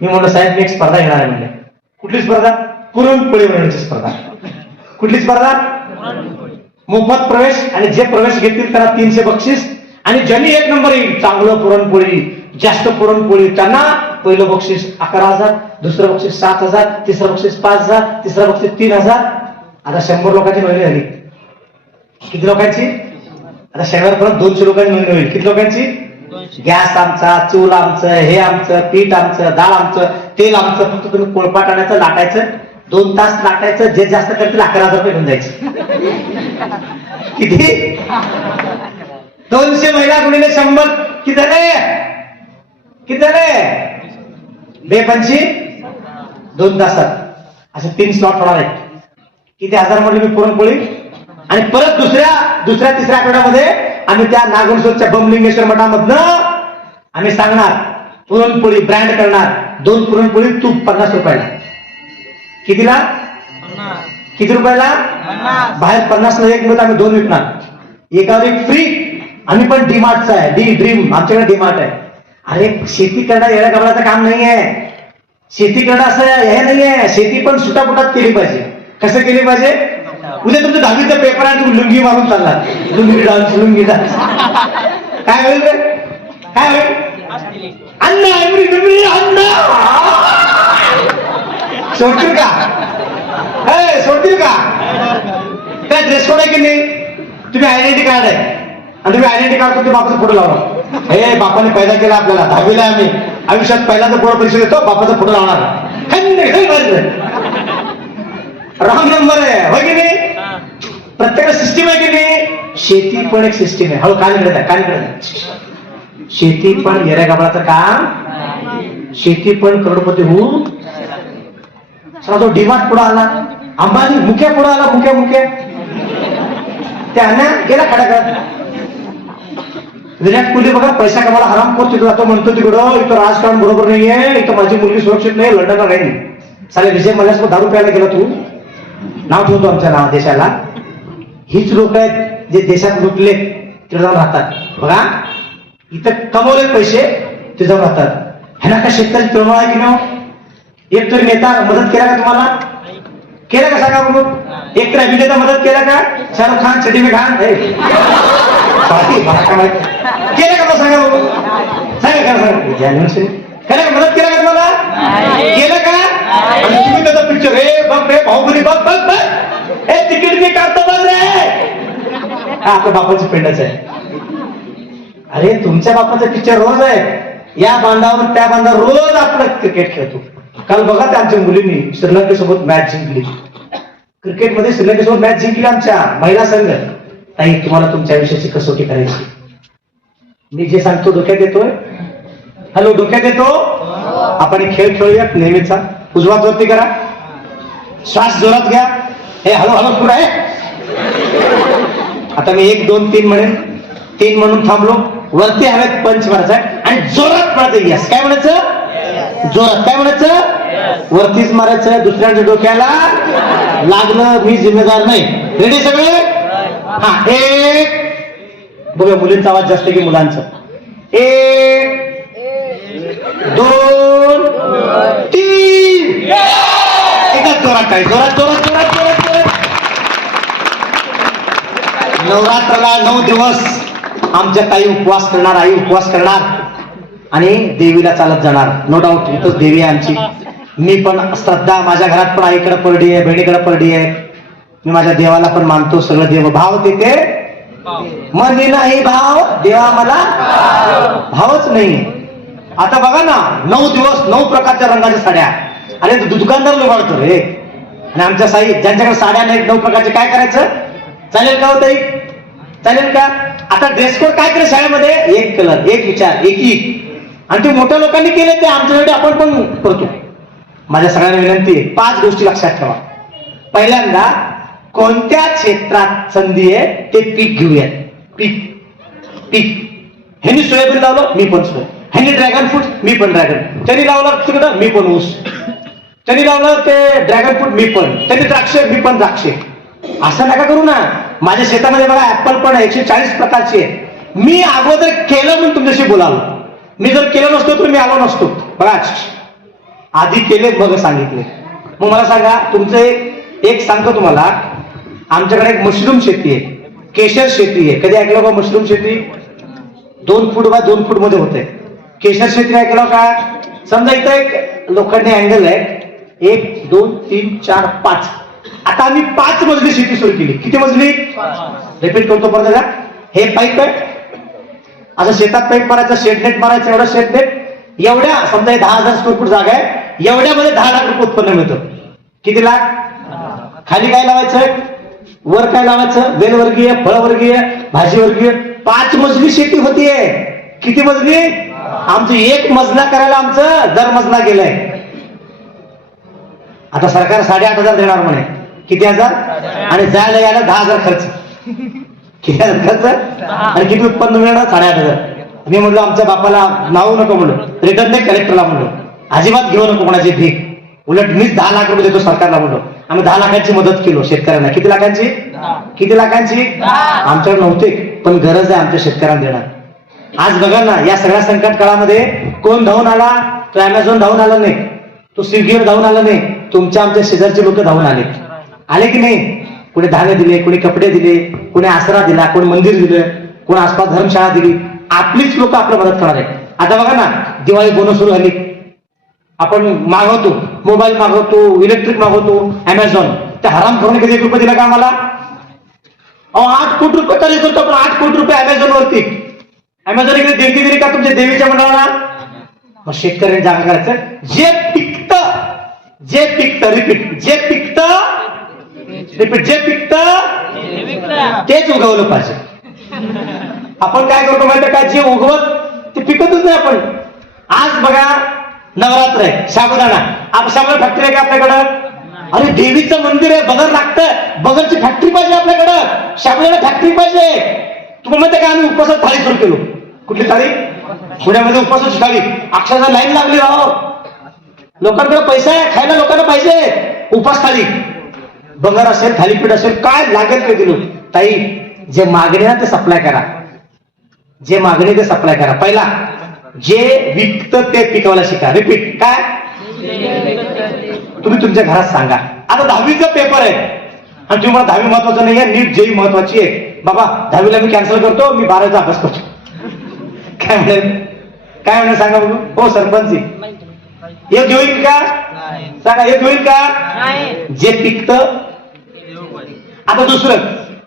मी म्हणलं साहेब मी एक स्पर्धा घेणार आहे म्हणले. कुठली स्पर्धा? पुरणपोळी बनवण्याची स्पर्धा. कुठली स्पर्धा? मोफत प्रवेश. आणि जे प्रवेश घेतील त्याला 300 बक्षीस. आणि ज्यांनी 1 नंबर येईल, चांगलं पुरणपोळी, जास्त पुरणपोळी, त्यांना पहिलं बक्षीस 11,000, दुसरं बक्षीस 7,000, तिसरं बक्षीस 5,000, तिसरं बक्षीस 3,000. आता 100 लोकांची नोंदणी झाली. किती लोकांची? आता शनिवार परत 200 लोकांची नोंदणी होईल. किती लोकांची? गॅस आमचा, चूल आमचं, हे आमचं, पीठ आमचं, डाळ आमचं, तेल आमचं. फक्त तुम्ही पोळपाट आणायचं, लाटायचं, 2 तास लाटायचं. जे जास्त करतील 11,000 रुपये घेऊन जायचे. किती? 200 महिला गुणिले 100 किती झाले? 2 2 तासात असे 3 स्लॉट होणार आहेत. किती हजार म्हटले मी पुरणपोळी. आणि परत दुसऱ्या तिसऱ्या आठवड्यामध्ये आम्ही त्या नागोरसोदच्या बमलिंगेश्वर मठामधनं आम्ही सांगणार पुरणपोळी ब्रँड करणार. 2 पुरणपोळी तूप 50 रुपयाला. कितीला? किती रुपयाला? बाहेर 50ला 1 मिळत, आम्ही 2 विकणार. एकावर एक फ्री. आम्ही पण डीमार्टचा आहे. ड्रीम आमच्याकडे डीमार्ट आहे. अरे शेती करणं येण्या गमलाचं काम नाही आहे. शेती करणं असं हे नाही आहे. शेती पण सुटापुटात केली पाहिजे. कसं केली पाहिजे? उद्या तुमचं 10वीचा पेपर आहे, तुम्ही लुंगी मारून चाललात. लुंगी डान्स. काय होईल रे? काय होईल? अन्न सोडतील का? सोडतील का? काय ड्रेस कोड आहे की नाही? तुम्ही आयडेंटिटी कार्ड आहे आणि तुम्ही आयडेंटिटी कार्ड तुमच्या बापाचा फोटो लावला. हे बापाने पैदा केला आपल्याला. 10वीला आम्ही आयुष्यात पहिल्यांदा बोर्ड परीक्षा देतो, बापाचा फोटो लावणार. रॉंग नंबर आहे होय की नाही? प्रत्येक सिस्टीम आहे की नाही? शेती पण एक सिस्टीम आहे. हळू कान इकडे. शेती पण येऱ्या गाबळाचं काम. शेती पण करोडपती होऊन तो डीमार्ट पुढे आला. अंबानी मुख्या पुढे आला. मुख्या त्याने गेला खड्याकडे. विराट कोहली बघा पैसा कमाला हराम करतो. तो म्हणतो तिकडं इथं राजकारण बरोबर नाहीये, इथं माझी मुलगी सुरक्षित नाही, लंडनला राहील. साले विजय मल्ल्यासोबत दारू प्यायला गेला. तू नाव ठेवतो आमच्या देशाला. हीच लोक आहेत जे देशात लुटले तिथे जाऊन राहतात. बघा इथं कमवले पैसे ते जाऊन राहतात. ह्याला का शेतकरी तळमळ आहे की नाही? एक तरी नेता मदत केला का तुम्हाला? केलं का सांगा बघू? एक तर अभिनेता मदत केला का? शाहरुख खान, छटी में खान केलं का? सांगा बघू. सांगा खरं मदत केला का तुम्हाला? केलं का? आणि तुम्ही त्याचा पिक्चर हे बघ रे बाहुबली बघ. हे तिकीट मी काढतो बघ रे. हा आपल्या बापाची पिंडच आहे. अरे तुमच्या बापाचा पिक्चर रोज आहे. या बांधावर त्या बांधावर रोज आपलं क्रिकेट खेळतो. काल बघा त्या आमच्या मुलींनी श्रीलंकेसोबत मॅच जिंकली. क्रिकेटमध्ये श्रीलंकेसोबत मॅच जिंकली आमच्या महिला संघ. ताई तुम्हाला तुमच्या आयुष्याची कसोटी करायची. मी जे सांगतो डोक्यात येतोय. हॅलो डोक्यात येतो. आपण एक खेळ खेळूया नेहमीचा. उजवा वरती करा. श्वास जोरात घ्या. हे हळू हळू पुढे आहे. आता मी 1 2 3 म्हणेन. 3 म्हणून थांबलो. वरती हवेत पंच मारायचा आणि जोरात मारायचं. यस काय म्हणायचं. जोरात काय म्हणायचं. वरतीच मारायचं. दुसऱ्यांच्या डोक्याला लागलं मी जिम्मेदार नाही. रेडी सगळे. हा 1 बघा मुलींचा आवाज जास्त की मुलांचा. 1 2 3 एकच जोरात काय. जोरात जोरात जोरात जोरात जोरात. नवरात्राला 9 दिवस आमच्या ताई उपवास करणार. आई उपवास करणार आणि देवीला चालत जाणार. नो डाऊट इथंच देवी आहे आमची. मी पण श्रद्धा माझ्या घरात पण आईकडे पडली आहे, बहिणीकडे पडली आहे. मी माझ्या देवाला पण मानतो. सगळं देव भाव तिथे मनी नाही भाव देवा मला भावच नाही. आता बघा ना 9 दिवस 9 प्रकारच्या रंगाच्या साड्या. अरे दुकानदार लुबाडतो रे. आणि आमच्या साई ज्यांच्याकडे साड्या नाहीत 9 प्रकारचे काय करायचं. चालेल का होत चालेल का. आता ड्रेस कोड काय केलं शाळेमध्ये. 1 कलर 1 विचार 1 आणि ते मोठ्या लोकांनी केले ते आमच्यासाठी आपण पण करतो. माझ्या सगळ्यांना विनंती आहे 5 गोष्टी लक्षात ठेवा. पहिल्यांदा कोणत्या क्षेत्रात संधी आहे ते पीक घेऊयात. पीक ह्यांनी सोयाबीन लावलं मी पण सोयाबीन. ह्यांनी ड्रॅगन फ्रूट मी पण ड्रॅगन. त्यांनी लावलं तिकडं मी पण ऊस. त्यांनी लावलं ते ड्रॅगन फ्रूट मी पण. त्यांनी द्राक्षे मी पण द्राक्षे. असं नका करू ना. माझ्या शेतामध्ये बघा ऍपल पण 140 प्रकारचे आहे. मी अगोदर केलं म्हणून तुमच्याशी बोलालो. मी जर केलं नसतो तर मी आलो नसतो. बघा आधी केले मग सांगितले. मग मला सांगा तुमचं एक सांगतो तुम्हाला. आमच्याकडे एक मशरूम शेती आहे. केशर शेती आहे. कधी ऐकलं का मशरूम शेती. 2 फूट बाय 2 फूट मध्ये होते. केशर शेती ऐकलं का. समजा इथं एक लोखंडी अँगल आहे. 1 2 3 4 5. आता आम्ही 5 मजली शेती सुरू केली. किती मजली. रिपीट करतो परत. हे पाईप आहे. असं शेतात पाईप मारायचं. शेडनेट मारायचं. एवढं शेडनेट एवढ्या समजा 10,000 स्क्वेअर फूट जागा आहे. एवढ्यामध्ये 10 लाख रुपये उत्पन्न मिळतं. किती लाख. खाली काय लावायचं. वर काय लावायचं. वेलवर्गीय फळवर्गीय भाजीवर्गीय. 5 मजली शेती होतीये. किती मजली. आमचं 1 मजला करायला आमचं दर मजला गेलाय. आता सरकार 8,500 देणार म्हणे. किती हजार. आणि जायला यायला 10,000 खर्च. किती खर्च आणि किती उत्पन्न मिळणार. 8,500. मी म्हणलो आमच्या बापाला नावू नको म्हणलो. रिटर्न नाही कलेक्टरला म्हणलो. अजिबात घेऊ नको कोणाची भीक. उलट मीच 10 लाख रुपये देतो सरकारला म्हणलो. आम्ही 10 लाखांची मदत केलो शेतकऱ्यांना. किती लाखांची. किती लाखांची. आमच्याकडे नव्हते पण गरज आहे आमच्या शेतकऱ्यांना देणार. आज बघा ना या सगळ्या संकट काळामध्ये कोण धावून आला. तो अमेझॉन धावून आला नाही. तो स्विगीवर धावून आला नाही. तुमच्या आमच्या शेजारचे लोक धावून आले की नाही. कोणी धान्य दिले, कोणी कपडे दिले, कोणी आसरा दिला, कोणी मंदिर दिलं, कोणी आसपास धर्मशाळा दिली. आपलीच लोक आपल्या मदत करणार आहेत. आता बघा ना दिवाळी बोनस सुरू झाली. आपण मागवतो मोबाईल मागवतो इलेक्ट्रिक मागवतो अमेझॉन. त्या हराम करून कधी 1 रुपये दिला का आम्हाला. 8 कोटी रुपये खर्च करतो आपण. 8 कोटी रुपये अमेझॉन वरती. अमेझॉन इकडे देणगी दिली का तुमच्या देवीच्या मंडळाला. मग शेतकऱ्यांनी जागा करायचं. जे पिकत रिपीट जे पिकत रिपीट जे पिकत तेच उगवलं पाहिजे. आपण काय करतो माहिती काय. जे उगवत ते पिकतच नाही आपण. आज बघा नवरात्र आहे. साबुदाणा. साबुदाणा फॅक्टरी आहे का आपल्याकडं. अरे देवीचं मंदिर आहे. बगर लागतं. बगरची फॅक्टरी पाहिजे आपल्याकडं. साबुदाणा फॅक्टरी पाहिजे. तुम्हाला माहिती का आम्ही उपवासात थाळी सुरू केलो. कुठली थाळी. पुण्यामध्ये उपवासाची थाळी. अक्षरशः लाईन लागली राहो. लोकांकडे पैसा आहे खायला. लोकांना पाहिजे उपास थाळी. बगर असेल थालीपीठ असेल काय लागेल ते दिलो. ताई जे मागणी ना ते सप्लाय करा. जे मागणी ते सप्लाय करा. पहिला जे विकतं ते पिकवायला शिका. रिपीट काय. तुम्ही तुमच्या घरात सांगा. आता 10वीचा पेपर आहे आणि तुम्ही मला 10वी महत्वाचं नाही आहे. नीट जेई महत्वाची आहे. बाबा 10वीला मी कॅन्सल करतो. मी 12वीचा अभ्यास करतो. काय म्हणेल सांगा बघू. हो सरपंच एक होईल का सांगा. एक होईल का. जे पिकतं. आता दुसरं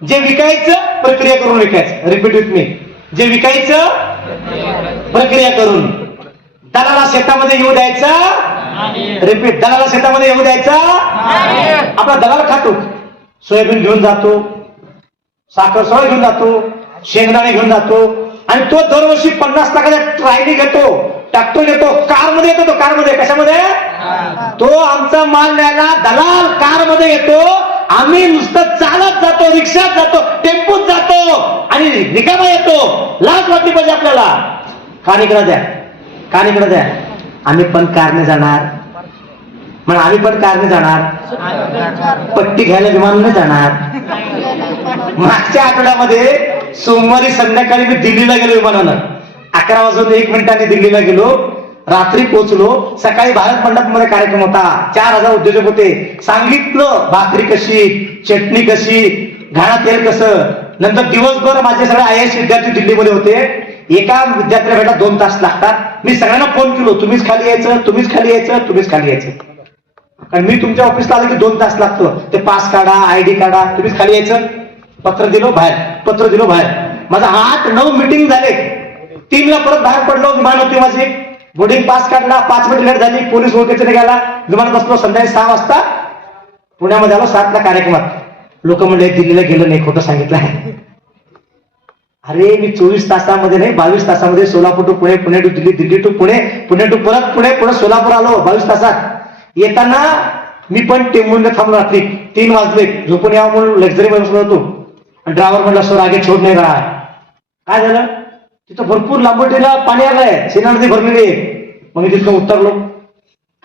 जे विकायचं प्रक्रिया करून विकायचं. Repeat with me. जे विकायचं प्रक्रिया करून. दलाला शेतामध्ये येऊ द्यायचं. रिपीट. दलाला शेतामध्ये येऊ द्यायचं. आपला दलाल खातो, सोयाबीन घेऊन जातो, साखर सोळा घेऊन जातो, शेंगदाणे घेऊन जातो, आणि तो दरवर्षी 50 लाखाचा ट्रायली घेतो, ट्रॅक्टर घेतो, कार मध्ये येतो. तो कार मध्ये कशामध्ये? तो आमचा माल न्यायला दलाल कार मध्ये येतो. आम्ही नुसतं चालत जातो, रिक्षात जातो, टेम्पोत जातो आणि रिकामा येतो. लाज वाटली पाहिजे आपल्याला. कान इकडं द्या, कान इकडं द्या. आम्ही पण कारने जाणार, मग आम्ही पण कारने जाणार, पट्टी घ्यायला विमानाने जाणार. मागच्या आठवड्यामध्ये सोमवारी संध्याकाळी मी दिल्लीला गेलो विमानानं. 11:01 दिल्लीला गेलो. रात्री पोहोचलो. सकाळी भारत मंडपमध्ये कार्यक्रम होता. 4000 उद्योजक होते. सांगितलं भाकरी कशी, चटणी कशी, घाणा तेल कसं. नंतर दिवसभर माझे सगळे IAS विद्यार्थी दिल्लीमध्ये होते. एका विद्यार्थ्याला भेटा 2 तास लागतात. मी सगळ्यांना फोन केलो, तुम्हीच खाली यायचं, तुम्हीच खाली यायचं, तुम्हीच खाली यायचं. कारण मी तुमच्या ऑफिसला आलो की 2 तास लागतो. ते पास काढा, ID काढा, तुम्हीच खाली यायचं. पत्र दिलो बाहेर, पत्र दिलो बाहेर. माझा 8-9 मीटिंग झाले. 3ला परत बाहेर पडलो. विमान होती माझी. बोर्डिंग पास काढला. 5 मिनिट लेट झाली. पोलीस ओळखीचे निघाला. विमान बसलो. संध्याकाळी 6 वाजता पुण्यामध्ये आलो. 7ला कार्यक्रमात. लोक म्हणले दिल्लीला गेलो नाही, खोटं सांगितलं आहे. अरे मी 24 तासामध्ये नाही, 22 तासामध्ये Solapur to Pune, Pune to Delhi, Delhi to Pune, Pune to परत पुणे, पुढे सोलापूर आलो 22 तासात. येताना मी पण टेंबून थांबलो. रात्री 3 वाजले. झोपून यावं म्हणून लक्झरी मध्ये बसलो होतो. आणि ड्रायव्हर म्हणला सर आगे छोड नाही रहा. काय झालं? तिथं भरपूर लांबोटीला पाणी आलंय, सेना नदी भरलेली आहे. मग मी तिथं उतरलो.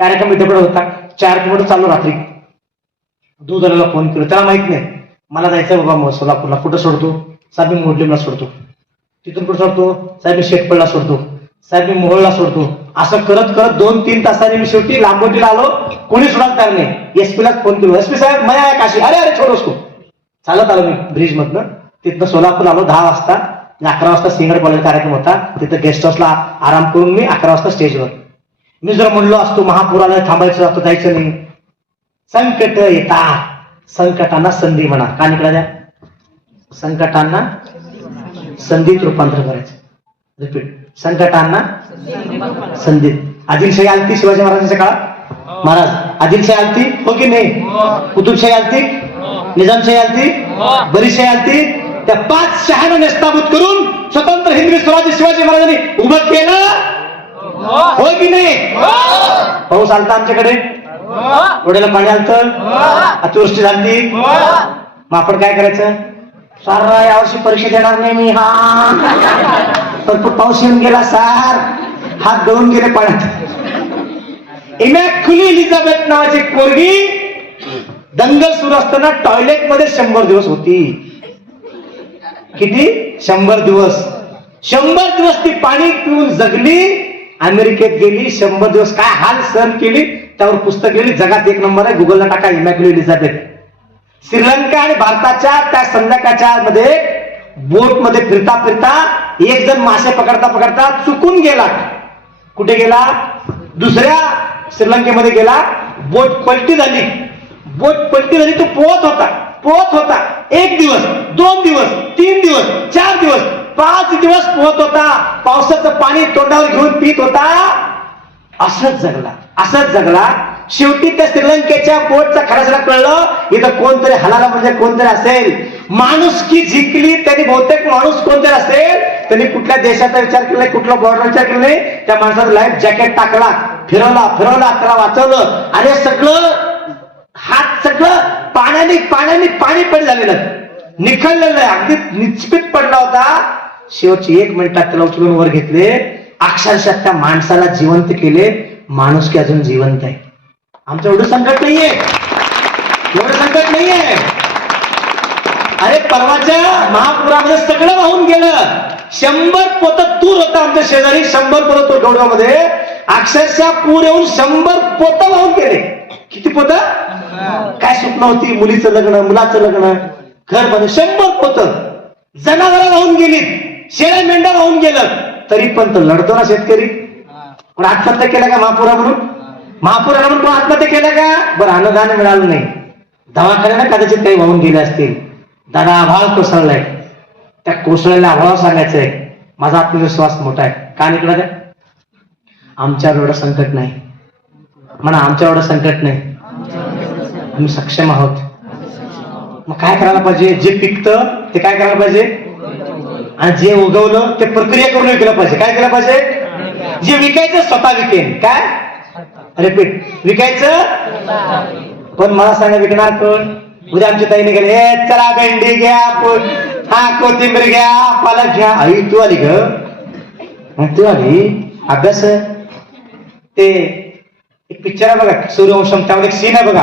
कार्यक्रम इथे होता. 4 किलोमीटर चाललो. रात्री दूधवाल्याला फोन केला. त्याला माहित नाही मला जायचं बाबा मग सोलापूरला. कुठं सोडतो? साहेब मी मोडलीला सोडतो. तिथून कुठं सोडतो? साहेब मी शेटपळला सोडतो. साहेब मी मोहोळला सोडतो. असं करत करत 2-3 तासांनी मी शेवटी लांबोटीला आलो. कोणी सोडत तयार नाही. SP-लाच फोन केलो. SP साहेब मैं आहे काशी. अरे अरे छोड उसको. चालत आलो मी ब्रिज मधनं. तिथनं सोलापूर आलो 10 वाजता. 11 वाजता सिंगड कॉलेज कार्यक्रम होता. तिथं गेस्ट हाऊसला आराम करून मी 11 वाजता स्टेजवर. मी जर म्हणलो असतो महापुराला थांबायचं असतं, जायचं नाही. संकट येतात, संकटांना संधी म्हणा. का निघला द्या? संकटांना संधीत रूपांतर करायचं. रिपीट. संकटांना संधीत. आदिलशाही आलती शिवाजी महाराजांच्या काळात. महाराज आदिलशाही आलती हो की नाही? कुतुबशाही आलती, निजामशाही आलती, बरीशाही आलती. त्या 5 शहांना नेस्ताभूत करून स्वतंत्र हिंदवी स्वराज्य शिवाजी महाराजांनी उभं केलं होय की नाही? पाऊस आलता आमच्याकडे, डोळ्याला पाणी आलतं, अतिवृष्टी झाली. मग आपण काय करायचं? सारा यावर्षी परीक्षा देणार नाही मी. हा भरपूर पाऊस येऊन गेला सार, हात गळून गेले पाण्यात. इमॅक्युली एलिझाबेथ नावाची एक पोरगी दंगल सुरू असताना टॉयलेट मध्ये 100 दिवस होती. किती? 100 दिवस. 100 दिवस ती पाणी पिऊन जगली. अमेरिकेत गेली. 100 दिवस काय हाल सहन केली. त्यावर पुस्तक लिहिली. जगात 1 नंबर आहे. गुगलला टाका इमॅक्युली एलिझाबेथ. श्रीलंका आणि भारताच्या त्या संध्याकाळच्या मध्ये बोट मध्ये फिरता फिरता एक जण मासे पकडता पकडता चुकून गेला. कुठे गेला? दुसऱ्या श्रीलंकेमध्ये गेला. बोट पलटी झाली. बोट पलटी झाली. तो पोहत होता, पोहत होता. 1 दिवस, 2 दिवस, 3 दिवस, 4 दिवस, 5 दिवस पोहत होता. पावसाचं पाणी तोंडावर घेऊन पित होता. असंच जगला, असंच जगला. शेवटी त्या श्रीलंकेच्या बोटचा खरासला कळलं इथं कोणतरी हलाला म्हणजे कोणतरी असेल. माणुसकी जिंकली त्यांनी. बहुतेक माणूस कोणतरी असेल. त्यांनी कुठल्या देशाचा विचार केला नाही, कुठला बॉर्डर विचार केला नाही. त्या माणसाचं लाईफ जॅकेट टाकला, फिरवला फिरवला, त्याला वाचवलं. आणि सगळं हात सगळं पाण्याने पाण्याने पाणी पण झालेलं, निखळलेलं आहे, अगदी निचपित पडला होता. शेवटची 1 मिनिटात त्याला उचलून वर घेतले. अक्षरशः त्या माणसाला जिवंत केले. माणुसकी अजून जिवंत आहे. आमचं एवढं संकट नाहीये, एवढं संकट नाहीये. अरे परवाच्या महापुरामध्ये सगळं वाहून गेलं. 100 पोतं तूर होता आमच्या शेजारी. 100 पोतं तूर गौडगावमध्ये. अक्षरशः पूर येऊन 100 पोतं वाहून गेले. किती पोतं? काय स्वप्न होती? मुलीचं लग्न, मुलाचं लग्न, घर बांधून 100 पोतं. जनावरं वाहून गेलीत, शेळ्या मेंढ्या वाहून गेलं. तरी पण तो लढतो ना शेतकरी. पण आत्महत्या केल्या का महापुरा म्हणून? महापुराला म्हणून कोण आत्महत्या केल्या का? बरं अनुदान मिळालं नाही. दवाखान्याला कदाचित काही वाहून गेले असतील. दादा आभाळ कोसळलाय. त्या कोसळलेल्या आव्हानावर सांगायचंय माझा आत्मविश्वास मोठा आहे. का निघला त्या आमच्यावर एवढं संकट नाही म्हणा, आमच्यावर एवढं संकट नाही, आम्ही सक्षम आहोत. मग काय करायला पाहिजे? जे पिकतं ते काय करायला पाहिजे, आणि जे उगवलं ते प्रक्रिया करून विकलं पाहिजे. काय केलं पाहिजे? जे विकायचं स्वतः विकेन. काय रिपीट, विकायचं. पण मला सांगा विकणार कोण? उद्या आमची ताई निघाली, हे चला भेंडी घ्या, हा कोथिंबीर घ्या, पालक घ्या. आई तू आली ग, तू आली अभ्यास. ते एक पिक्चर आहे बघा सूर्यवंशम, त्यामध्ये एक सीन आहे बघा,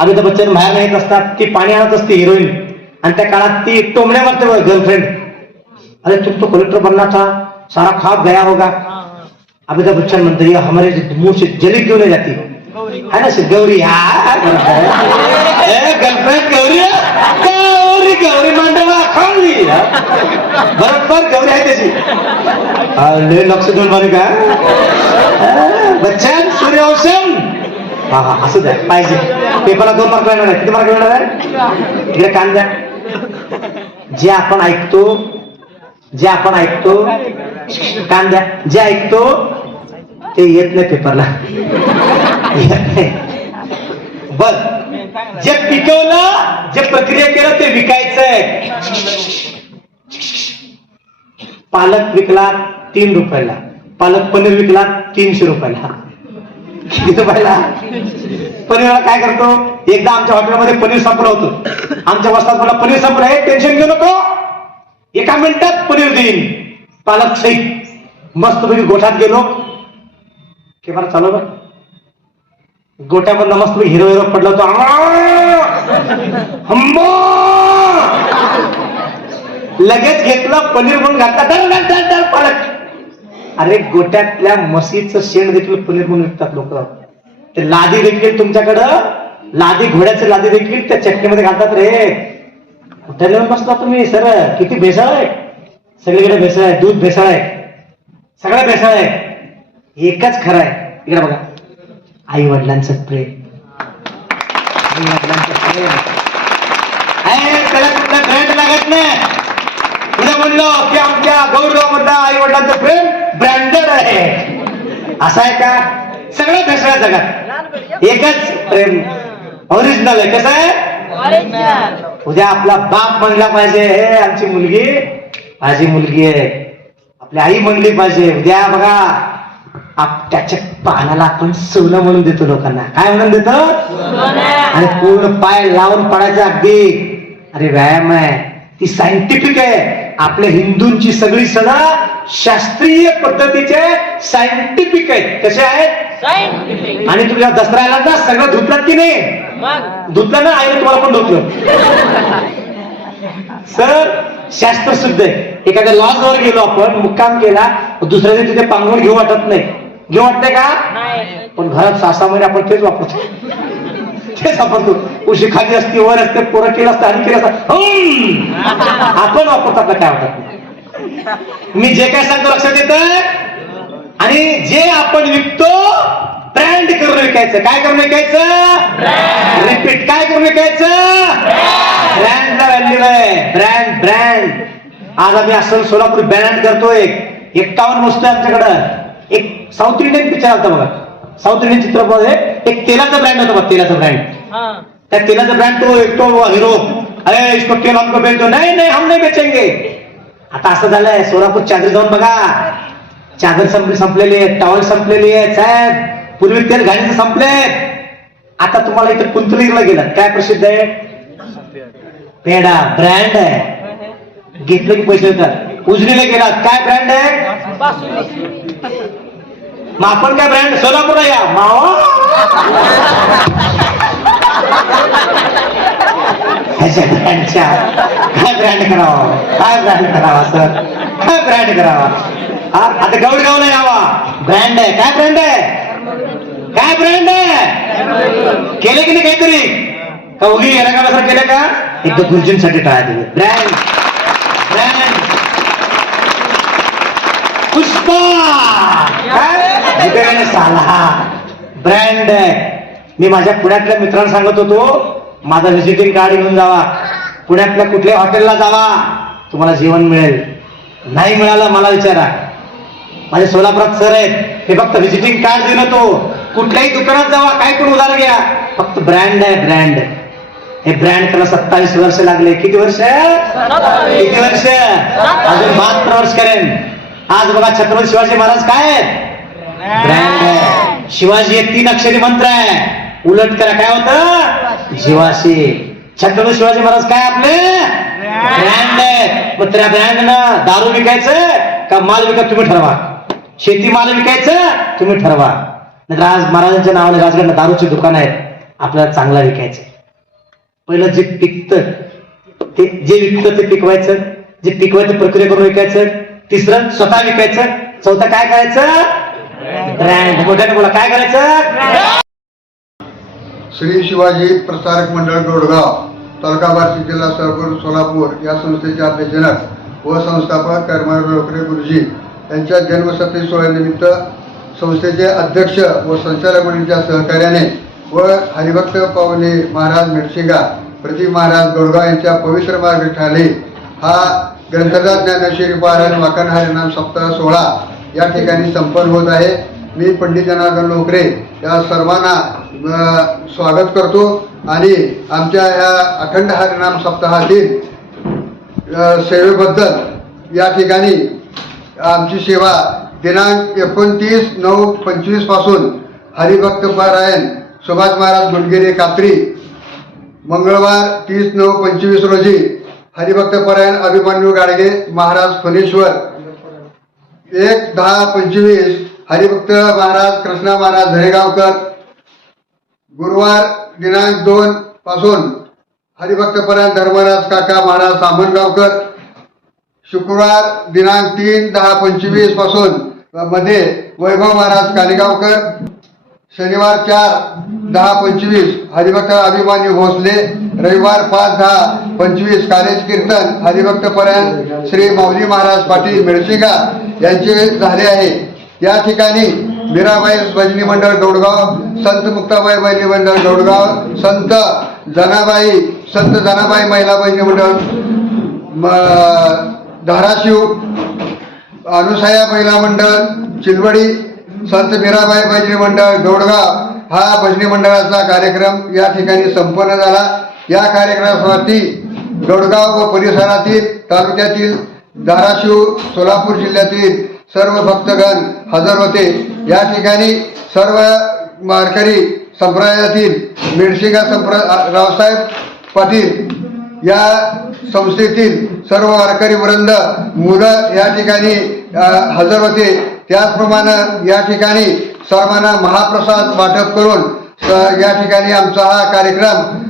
अमिताभ बच्चन बाहेर येत असतात, ती पाणी आणत असते हिरोईन, आणि त्या काळात ती टोमड्या मारते बघा गर्लफ्रेंड. अरे तुम तो कलेक्टर बनना था, सारा ख्वाब गया होगा. अमिताभ बच्चन म्हणते ये हमारे मुंह से जली क्यों नहीं जाती है ना, गौरी गर्लफ्रेंड गौरी गौरी गौरी मांडवा खाली बरोबर गौरी आहे त्याची. लक्ष देऊन बघ का बच्चन सूर्यवंशम. हा हा असं द्या पाहिजे. पेपरला 2 मार्क मिळणार आहे. किती मार्क मिळणार आहे? इकडे कान द्या. जे आपण ऐकतो कान द्या. जे ऐकतो ते येत नाही पेपरला, येत नाही. बर, जे पिकवलं, जे प्रक्रिया केलं ते विकायचंय. पालक विकला 3 रुपयाला, पालक पनीर विकला 300 रुपयाला. किती रुपयाला? पनीरला काय करतो, एकदा आमच्या हॉटेलमध्ये पनीर संपलं होतं. आमच्या वस्तात मला पनीर संपलं आहे, टेन्शन घेऊ नको, 1 मिनिटात पनीर देईन, पालक सहित. मस्तपैकी गोठ्यात गेलो, कॅमेरा चालवला, गोट्यामधला मस्त हिरो पडला होतो. लगेच घेतलं पनीर म्हणून घातला, पालक. अरे गोट्यातल्या म्हशीचं शेण देखील पनीर म्हणून विकतात लोक. ते लादी देखील तुमच्याकडं, लादी घोड्याचं लादी देखील त्या चटणीमध्ये घालतात रे. कुठे लिहून बसला तुम्ही सर? किती भेसळ आहे, सगळीकडे भेसळ आहे, दूध भेसळ आहे, सगळं भेसळ आहे. एकच खरं आहे, इकडे बघा, आई वडिलांचं प्रेम. आई वडिलांचं प्रेम त्याला कुठला ब्रँड लागत नाही. पुढे म्हणलो की आमच्या गौरव मधला आई वडिलांचं प्रेम ब्रँडेड आहे. असं आहे का? सगळं भेसळ आहे जगात, एकच प्रेम ओरिजिनल आहे. कसं आहे? उद्या आपला बाप म्हणला पाहिजे हे आमची मुलगी माझी मुलगी आहे, आपली आई म्हणली पाहिजे. उद्या बघा त्याच्या पानाला आपण सोनं म्हणून देतो लोकांना. काय म्हणून देतो? आणि पूर्ण पाय लावून पडायचं अगदी. अरे व्यायाम आहे, ती सायंटिफिक आहे. आपल्या हिंदूंची सगळी सण शास्त्रीय पद्धतीचे सायंटिफिक आहेत. कसे आहेत? आणि तुझ्या दसऱ्याला ना सगळं धुतलात की नाही? धुतलं ना, आईने तुम्हाला पण धुतलं. सर शास्त्र शुद्ध आहे. एखाद्या लॉजवर गेलो आपण, मुक्काम केला, दुसऱ्या दिवशी तिथे पांघरूण घेऊ वाटत नाही. घेऊ वाटतंय का? पण घरात 6-6 महिने आपण तेच वापरतो, तेच वापरतो. उशी खाली असते, वर असते, पोरं केलं असतं आणि केलं असतं, आपण वापरतो. आपल्याला काय वाटत नाही. मी जे काय सांगतो लक्षात येतं. आणि जे आपण विकतो ब्रँड करून विकायचं. काय करून विकायचं? रिपीट, काय करून विकायचं? ब्रँडला व्हॅल्यू आहे. Brand brand. आज आम्ही असं सोलापूर ब्रँड करतोय. 51 वस्तू आहे आमच्याकडं. एक साऊथ इंडियन पिक्चर होता बघा, साऊथ इंडियन चित्रपट, एक तेलाचा ब्रँड होता बघा, तेलाचा ब्रँड. त्या तेलाचा ब्रँड तो हिरो, अरे इसको तेल हमको बेच दो. नाही नाही, हम नाही बेचेंगे. आता असं झालंय, सोलापूर चादर जाऊन बघा, चादर संपलेली आहे, टॉवेल संपलेली आहे साहेब. पूर्वी तेल घालायचं संपले. आता तुम्हाला इथे कुंतलीला गेलात, काय प्रसिद्ध आहे? पेढा. ब्रँड आहे, घेतले की पैसे होतात. उजनीला गेलात, काय ब्रँड आहे? मग आपण काय ब्रँड? सोलापूर या मावा. ब्रँडच्या काय ब्रँड करावा, काय ब्रँड करावा सर, काय ब्रँड करावा? आता गौडगावला यावा, ब्रँड आहे. काय ब्रँड आहे? काय ब्रँड आहे? केले की नाही काहीतरी? का उगी येणार का केलं का? एकदा गुरुजींसाठी टाळा दिले. Brand brand. पुष्पा काय साला ब्रँड आहे. मी माझ्या पुण्यातल्या मित्रांना सांगत होतो, माझा व्हिजिटिंग कार्ड घेऊन जावा, पुण्यातल्या कुठल्याही हॉटेलला जावा, तुम्हाला जेवण मिळेल. नाही मिळालं मला विचारा. माझे सोलापुरात सर आहेत, हे फक्त व्हिजिटिंग कार्ड देणं. तो कुठल्याही दुकानात जावा, काय पण उधार घ्या, फक्त ब्रँड आहे ब्रँड. हे ब्रँड त्याला 27 वर्ष लागले. किती वर्ष? किती वर्ष? अजून 72 वर्ष करेन. आज बघा छत्रपती शिवाजी महाराज काय आहेत? ब्रँड आहे. शिवाजी एक 3 अक्षरी मंत्र आहे, उलट करा काय होतं? जीवाशी. छत्रपती शिवाजी महाराज काय आपले? ब्रँड आहे. मग त्या ब्रँडनं दारू विकायचं का माल विकत तुम्ही ठरवा. शेती माल विकायचं तुम्ही ठरवा. नाहीतर आज महाराजांच्या नावाने राजगडला दारूची दुकान आहेत, आपल्याला चांगला विकायचं. पहिलं जे पिकतं ते, जे विकतं ते पिकवायचं, जे पिकवायचं प्रक्रिया करून विकायचं. तिसरं स्वतः विकायचं. चौथं काय करायचं? ब्रँड. मोठ्याने बोला, काय करायचं? श्री शिवाजी प्रसारक मंडळ दोडगाव, तालुका बार्शी, जिल्हा सोलापूर या संस्थेचे अध्यक्षजनक व संस्थापक कर्मवीर लोकरे गुरुजी यांच्या जन्मशती सोहळ्यानिमित्त संस्थेचे अध्यक्ष व संचालक मंडळीच्या सहकार्याने व हरिभक्त पावले महाराज मेडशिंगा, प्रदीप महाराज दोडगाव यांच्या पवित्र मार्गठाली हा ग्रंथराज ज्ञानेश्वरी पारायण वाकण हरिनाम सप्ताह सोहळा या ठिकाणी संपन्न होत आहे. मी पंडित जनार्दन लोकरे या सर्वांना स्वागत करतो आणि आमच्या या अखंड हरिनाम सप्ताहातील सेवेबद्दल या ठिकाणी आमची सेवा दिनांक 29/9/25 पासून हरिभक्त पारायण सुभाष महाराज गुंडगिरी कात्री, मंगळवार 30/9/25 रोजी हरिभक्त पारायण अभिमन्यू गाडगे महाराज फणेश्वर, 1/10/25 हरिभक्त महाराज कृष्णा महाराज झरेगावकर, गुरुवार दिनांक 2 पासून हरिभक्त पारायण धर्मराज काका महाराज सामनगावकर, शुक्रवार दिनांक 3/10/25 पासून मध्ये वैभव महाराज कानेगावकर, शनिवार 4/10/25 हरिभक्त अभिमान्यू भोसले, रविवार 5/10/25 कालेज कीर्तन हरिभक्त पारायण श्री माऊली महाराज पाटील मेडशिंगा यांचे झाले आहे. या ठिकाणी मीराबाई भजनी मंडळ दोडगाव, संत मुक्ताबाई भजनी मंडळ दोडगाव, संत जनाबाई महिला भजनी मंडळ धाराशिव, अनुसया महिला मंडळ चिलवडी, संत मीराबाई भजनी मंडळ दोडगाव हा भजनी मंडळाचा कार्यक्रम या ठिकाणी संपन्न झाला. या कार्यक्रमासाठी दोडगाव व परिसरातील तालुक्यातील धाराशिव सोलापूर जिल्ह्यातील सर्व भक्तगण हजर होते. या ठिकाणी सर्व वारकरी संप्रदायातील मेडशिंगा रावसाहेब पाटील या संस्थेतील सर्व वारकरी वृंद मुलं या ठिकाणी हजर होते. त्याचप्रमाणे या ठिकाणी सर्वांना महाप्रसाद वाटप करून या ठिकाणी आमचा हा कार्यक्रम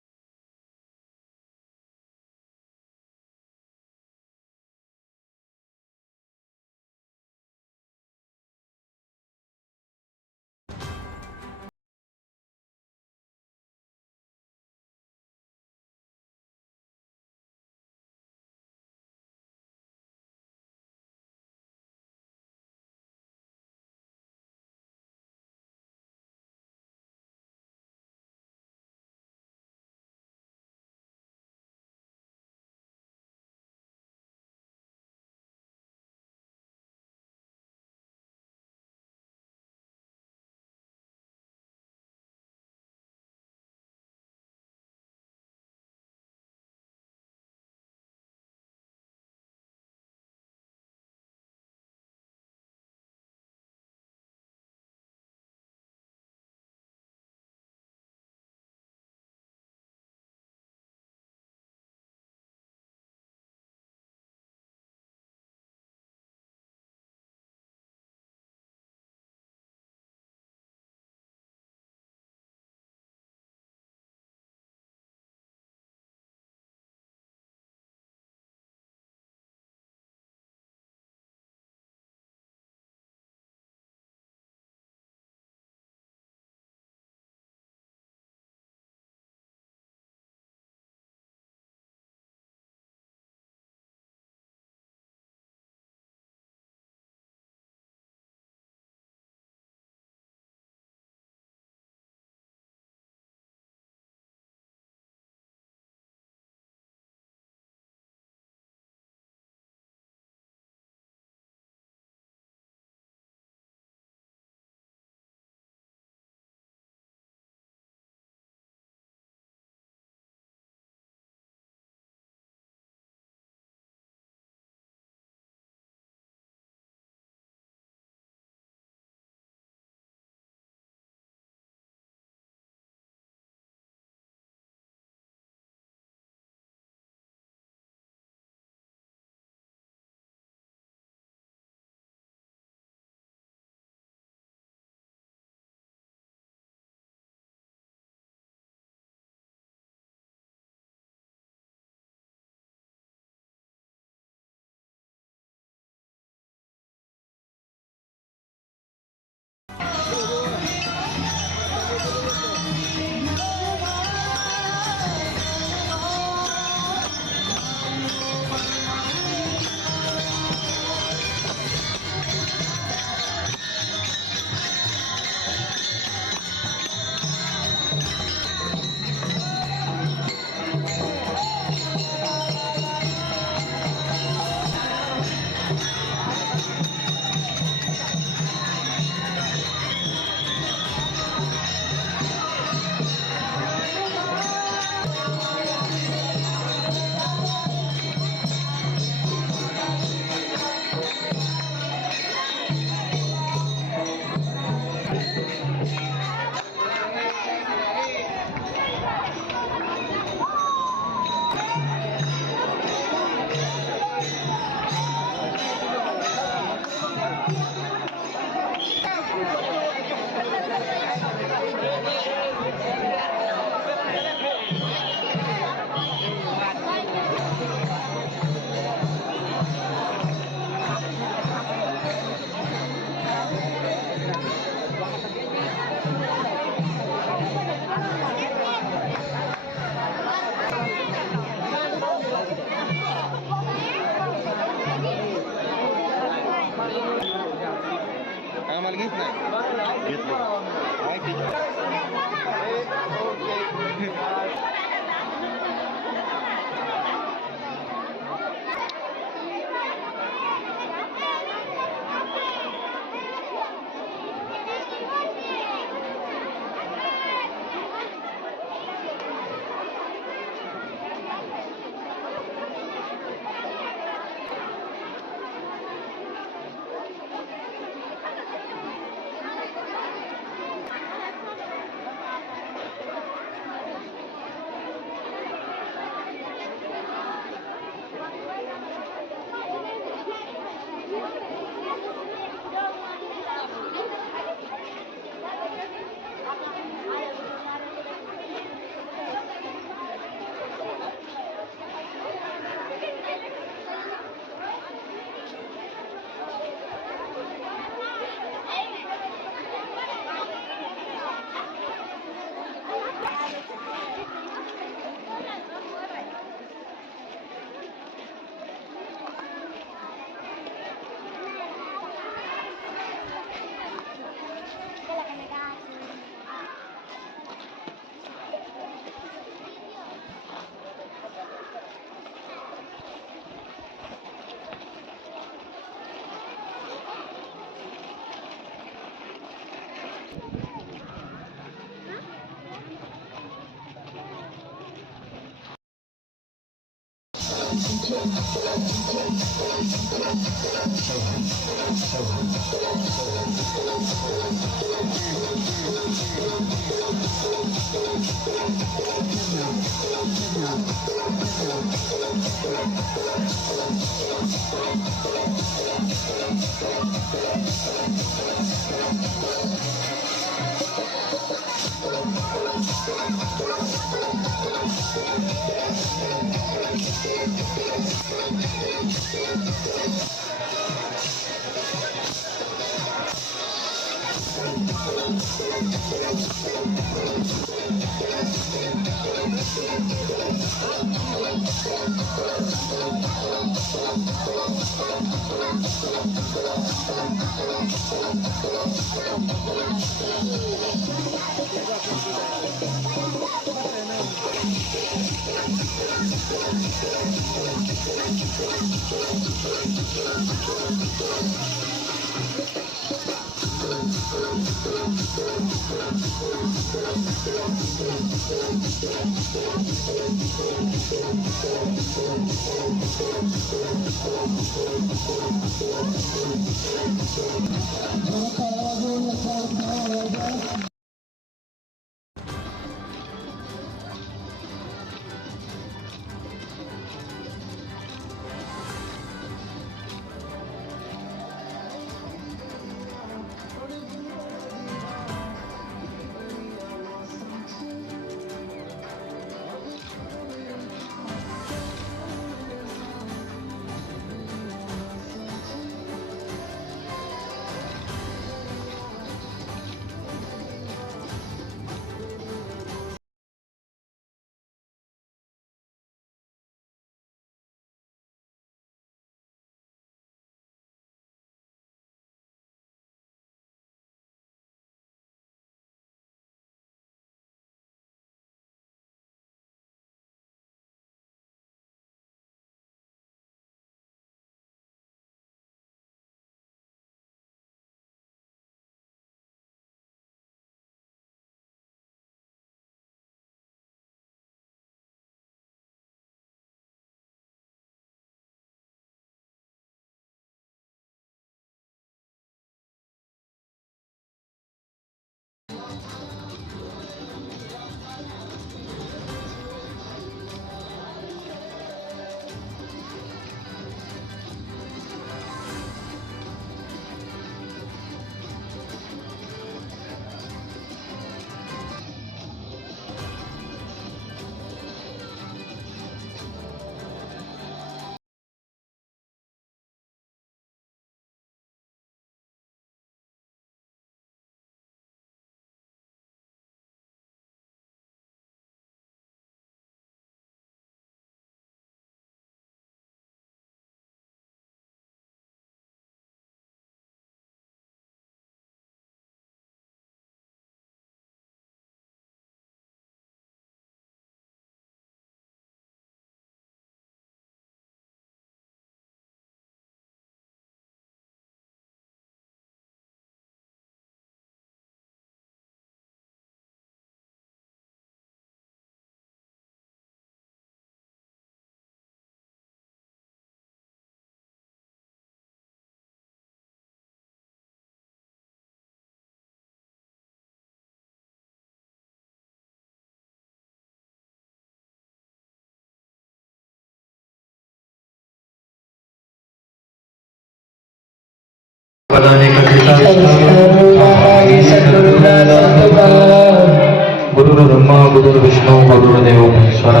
गुरुर्ब्रह्मा गुरुर्विष्णू गुरुर्देव महेश्वरा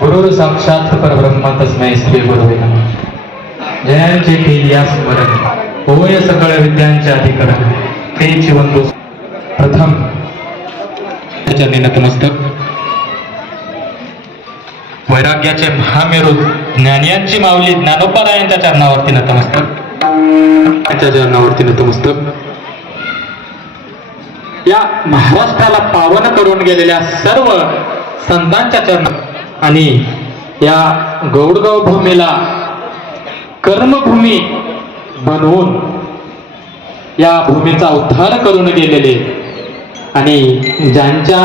गुरुर साक्षात परब्रह्म तस्मै श्री गुरुवे नमः. जयांचे केलिया स्मरण होय सकळ विद्यांचे अधिकरण तेची वंदू प्रथम चरणी नतमस्तक. वैराग्याचे महामेरू ज्ञानियांची माऊली ज्ञानोपारायांच्या चरणावरती नतमस्तक. त्यांच्या चरणावरती नतमस्तक. या महाराष्ट्राला पावन करून गेलेल्या सर्व संतांच्या चरण आणि या गौडगाव भूमीला कर्मभूमी बनवून या भूमीचा उद्धार करून गेलेले आणि ज्यांच्या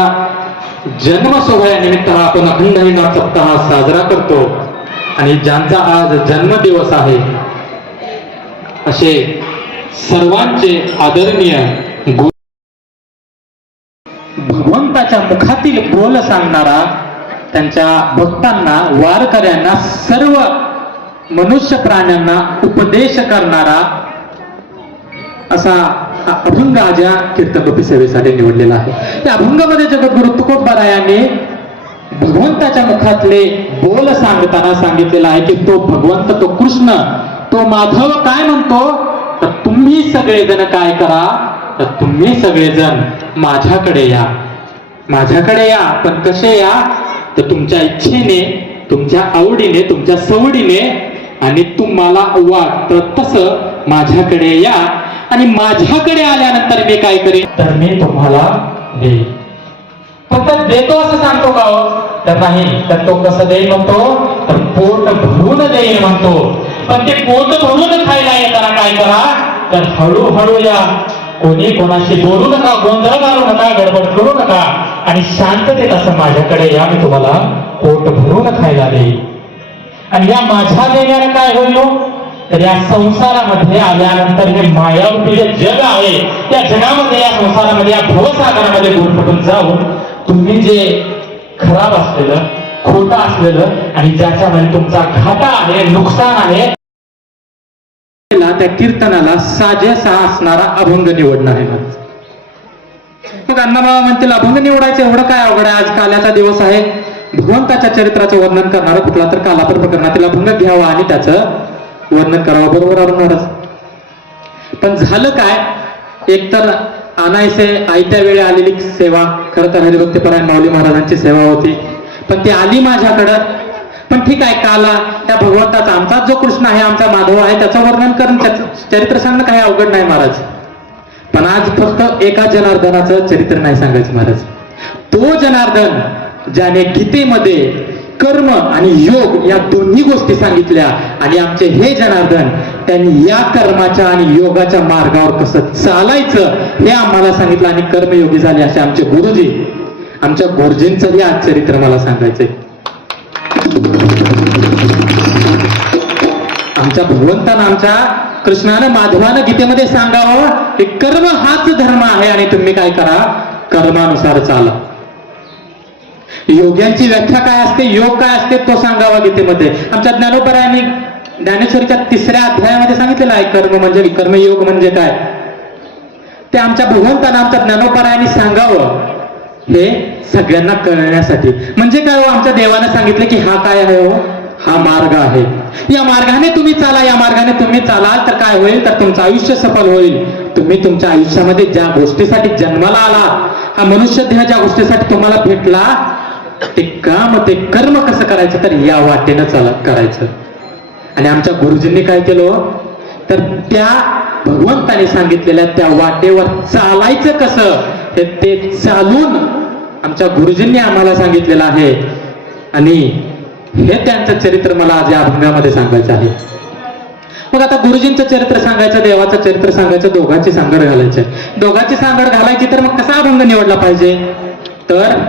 जन्म सोहळ्यानिमित्त आपण अखंड विना सप्ताह साजरा करतो आणि ज्यांचा आज जन्मदिवस आहे असे सर्वांचे आदरणीय भगवंताच्या मुखातील बोल सांगणारा, त्यांच्या भक्तांना, वारकऱ्यांना, सर्व मनुष्य प्राण्यांना उपदेश करणारा असा हा अभंग आज या कीर्तनरूपी सेवेसाठी निवडलेला आहे. त्या अभंगामध्ये जगद्गुरु तुकोबारायांनी भगवंताच्या मुखातले बोल सांगताना सांगितलेला आहे की तो भगवंत, तो कृष्ण, तो माधव काय म्हणतो, तर तुम्ही सगळेजण काय करा, तर तुम्ही सगळेजण माझ्याकडे या, माझ्याकडे या. पण कसे या, तर तुमच्या इच्छेने, तुमच्या आवडीने, तुमच्या सवडीने, आणि तुम्हाला वाटतं तसं माझ्याकडे या. आणि माझ्याकडे आल्यानंतर मी काय करेन, तर मी तुम्हाला देईन. फक्त देतो असं सांगतो का हो, तर नाही. तर तो कसं देईन म्हणतो, तर पोट भरून देईन म्हणतो. पण ते पोट भरून खायला येताना काय करा, तर हळूहळू या. कोणी कोणाशी बोलू नका, गोंधळ घालू नका, गडबड करू नका, आणि शांततेत असं माझ्याकडे या, मी तुम्हाला पोट भरून खायला देईन. आणि या माझ्या देण्याला काय होईल, तर या संसारामध्ये आल्यानंतर हे मायारूपी जे जग आहे, त्या जगामध्ये, या संसारामध्ये, या भवसागरामध्ये गुरफटून जाऊन तुम्ही जे खराब असलेलं, खोटं असलेलं, आणि ज्याच्यामध्ये तुमचा घाटा आहे, नुकसान आहे, त्या कीर्तनाला साजेसा असणारा अभंग निवडणं आहे. मग अण्णाबाबा म्हणतील अभंग निवडायचं एवढं काय अवघड आहे, आज काल्याचा दिवस आहे, भगवंताच्या चरित्राचं वर्णन करणारा कुठला तर कालापर प्रकरणातील अभंग घ्यावा आणि त्याचं वर्णन करावं. बरोबर आहे महाराज. पण झालं काय, एकतर अनायसे आयत्या वेळी आलेली सेवा, खरं तर हरिभक्तपरायण माऊली महाराजांची सेवा होती, पण ती आली माझ्याकडं. पण ठीक आहे, काला त्या भगवंताचा, आमचा जो कृष्ण आहे, आमचा माधव आहे, त्याचं वर्णन करून त्याचं चरित्र सांगणं काही अवघड नाही महाराज. पण आज फक्त एका जनार्दनाचं चरित्र नाही सांगायचं महाराज. तो जनार्दन ज्याने गीतेमध्ये कर्म आणि योग या दोन्ही गोष्टी सांगितल्या, आणि आमचे हे जनार्दन त्यांनी या कर्माच्या आणि योगाच्या मार्गावर कसं चालायचं हे आम्हाला सांगितलं, आणि कर्मयोगी झाले असे आमचे गुरुजी. आमच्या गुरुजींचंही आज चरित्र मला सांगायचंय. आमच्या भगवंतानं, आमच्या कृष्णानं, माधवानं गीतेमध्ये सांगावं की कर्म हाच धर्म आहे, आणि तुम्ही काय करा, कर्मानुसार चाला. योग्यांची व्याख्या काय असते, योग काय असते, तो सांगावा गीतेमध्ये. आमच्या ज्ञानोबरायांनी ज्ञानेश्वरीच्या 3ऱ्या अध्यायामध्ये सांगितलेलं आहे कर्म म्हणजे, कर्मयोग म्हणजे काय, ते आमच्या भगवंतानं, आमच्या ज्ञानोबरायांनी सांगावं हे सगळ्यांना कळण्यासाठी. म्हणजे काय हो, आमच्या देवानं सांगितलं की हा काय आहे हो, हा मार्ग आहे, या मार्गाने तुम्ही चाला, या मार्गाने तुम्ही चालाल तर काय होईल, तर तुमचं आयुष्य सफल होईल. तुम्ही तुमच्या आयुष्यामध्ये ज्या गोष्टीसाठी जन्माला आला, हा मनुष्य देह ज्या गोष्टीसाठी तुम्हाला भेटला, ते काम, ते कर्म कसं करायचं, तर या वाटेनं करायचं. आणि आमच्या गुरुजींनी काय केलं, तर त्या भगवंताने सांगितलेल्या त्या वाटेवर चालायचं कसं, ते चालून आमच्या गुरुजींनी आम्हाला सांगितलेलं आहे. आणि हे त्यांचं चरित्र मला आज या अभंगामध्ये सांगायचं आहे. मग आता गुरुजींचं चरित्र सांगायचं, देवाचं चरित्र सांगायचं, दोघांची सांगड घालायची. दोघांची सांगड घालायची तर मग कसा अभंग निवडला पाहिजे, तर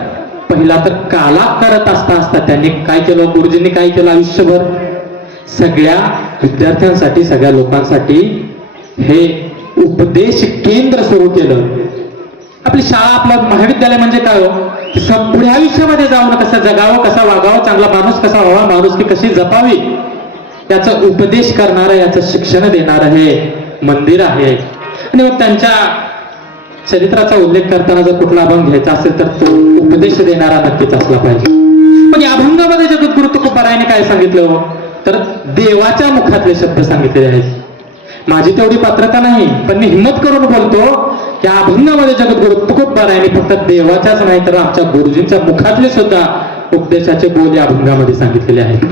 पहिला तर काला करत असता त्यांनी काय केलं, गुरुजींनी काय केलं, आयुष्यभर सगळ्या विद्यार्थ्यांसाठी, सगळ्या लोकांसाठी हे उपदेश केंद्र सुरू केलं. आपली शाळा, आपलं महाविद्यालय म्हणजे काय हो, पुढे आयुष्यामध्ये जाऊन कसं जगावं, कसं वागावं, चांगला माणूस कसा व्हावा, माणुसकी कशी जपावी, याचं उपदेश करणारं, याचं शिक्षण देणारं हे मंदिर आहे. आणि मग त्यांच्या चरित्राचा उल्लेख करताना जर कुठला अभंग घ्यायचा असेल तर तो उपदेश देणारा नक्कीच असला पाहिजे. पण या अभंगामध्ये जगद्गुरु तुकोबारायांनी काय सांगितलं, तर देवाच्या मुखातले शब्द सांगितलेले आहेत. माझी तेवढी पात्रता नाही, पण मी हिंमत करून बोलतो, या अभंगामध्ये जगद्गुरु तुकोबारायांनी फक्त देवाच्याच नाही तर आमच्या गुरुजींच्या मुखातले सुद्धा उपदेशाचे बोल या अभंगामध्ये सांगितलेले आहेत.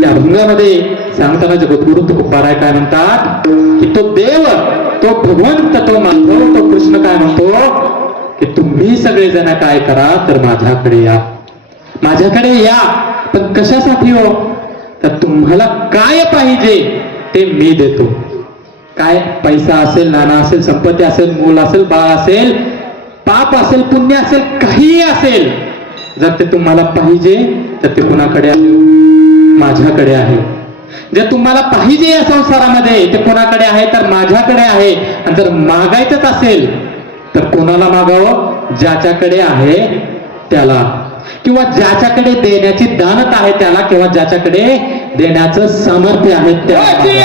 त्या अभंगामध्ये सांगताना जगद्गुरु तुकोबाराय काय म्हणतात की तो देव, तो भगवंत, तो माधव, तो कृष्ण काय म्हणतो की तुम्ही सगळेजण काय करा, तर माझ्याकडे या, माझ्याकडे या. पण कशासाठी हो, तर तुम्हाला काय पाहिजे ते मी देतो. काय, पैसा असेल, नाणं असेल, संपत्ती असेल, मूल असेल, बाळ असेल, पाप असेल, पुण्य असेल, काहीही असेल, जर ते तुम्हाला पाहिजे तर ते कुणाकडे आहे, माझ्याकडे आहे. जे तुम्हाला पाहिजे या संसारामध्ये ते कोणाकडे आहे तर माझ्याकडे आहे. आणि जर मागायचंच असेल तर कोणाला मागावं? ज्याच्याकडे आहे त्याला, किंवा ज्याच्याकडे देण्याची दानत आहे त्याला, किंवा ज्याच्याकडे देण्याचं सामर्थ्य आहे त्याला.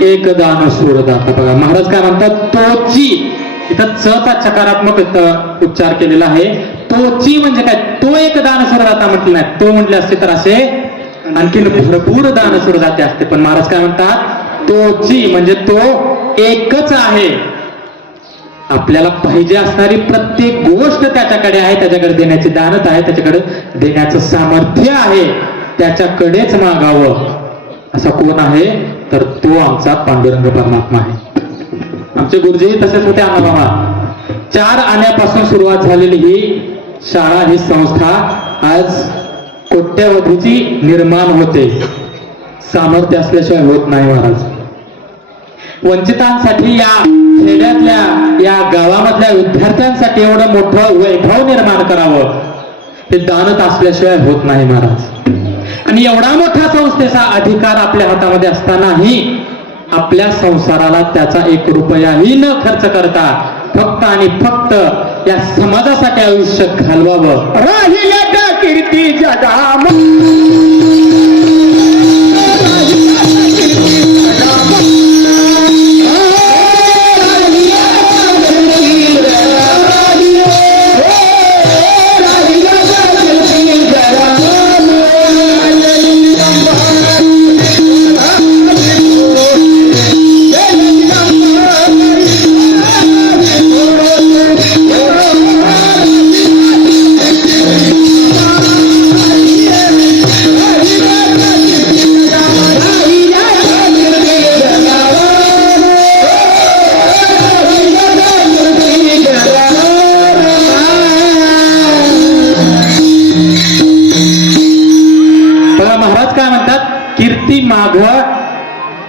एक दान सोडदाता. बघा महाराज काय म्हणतात, तोची. इथं चचा सकारात्मक उच्चार केलेला आहे. तोची म्हणजे काय? तो एक दान सोडदाता म्हटलं नाही. तो म्हटले असते तर असे आणखीन भरपूर दान सोडदाते असते. पण महाराज काय म्हणतात, तोची म्हणजे तो एकच आहे. आपल्याला पाहिजे असणारी प्रत्येक गोष्ट त्याच्याकडे आहे, त्याच्याकडे देण्याची दानत आहे, त्याच्याकडे देण्याचं सामर्थ्य आहे, त्याच्याकडेच मागावं. असा कोण आहे तर तो आमचा पांडुरंग परमात्मा आहे. आमचे गुरुजी तसेच होते अण्णामामा. 4 आण्यापासून सुरुवात झालेली ही शाळा, ही संस्था आज कोट्यवधीची निर्माण होते. सामर्थ्य असल्याशिवाय होत नाही महाराज. वंचितांसाठी, या खेड्यातल्या, या गावामधल्या विद्यार्थ्यांसाठी एवढं मोठं वैभव निर्माण करावं, हे दानत असल्याशिवाय होत नाही महाराज. आणि एवढा मोठा संस्थेचा अधिकार आपल्या हातामध्ये असतानाही आपल्या संसाराला त्याचा 1 रुपयाही न खर्च करता फक्त आणि फक्त या समाजासाठी आयुष्य घालवावं. राहिल्या कीर्ती जगा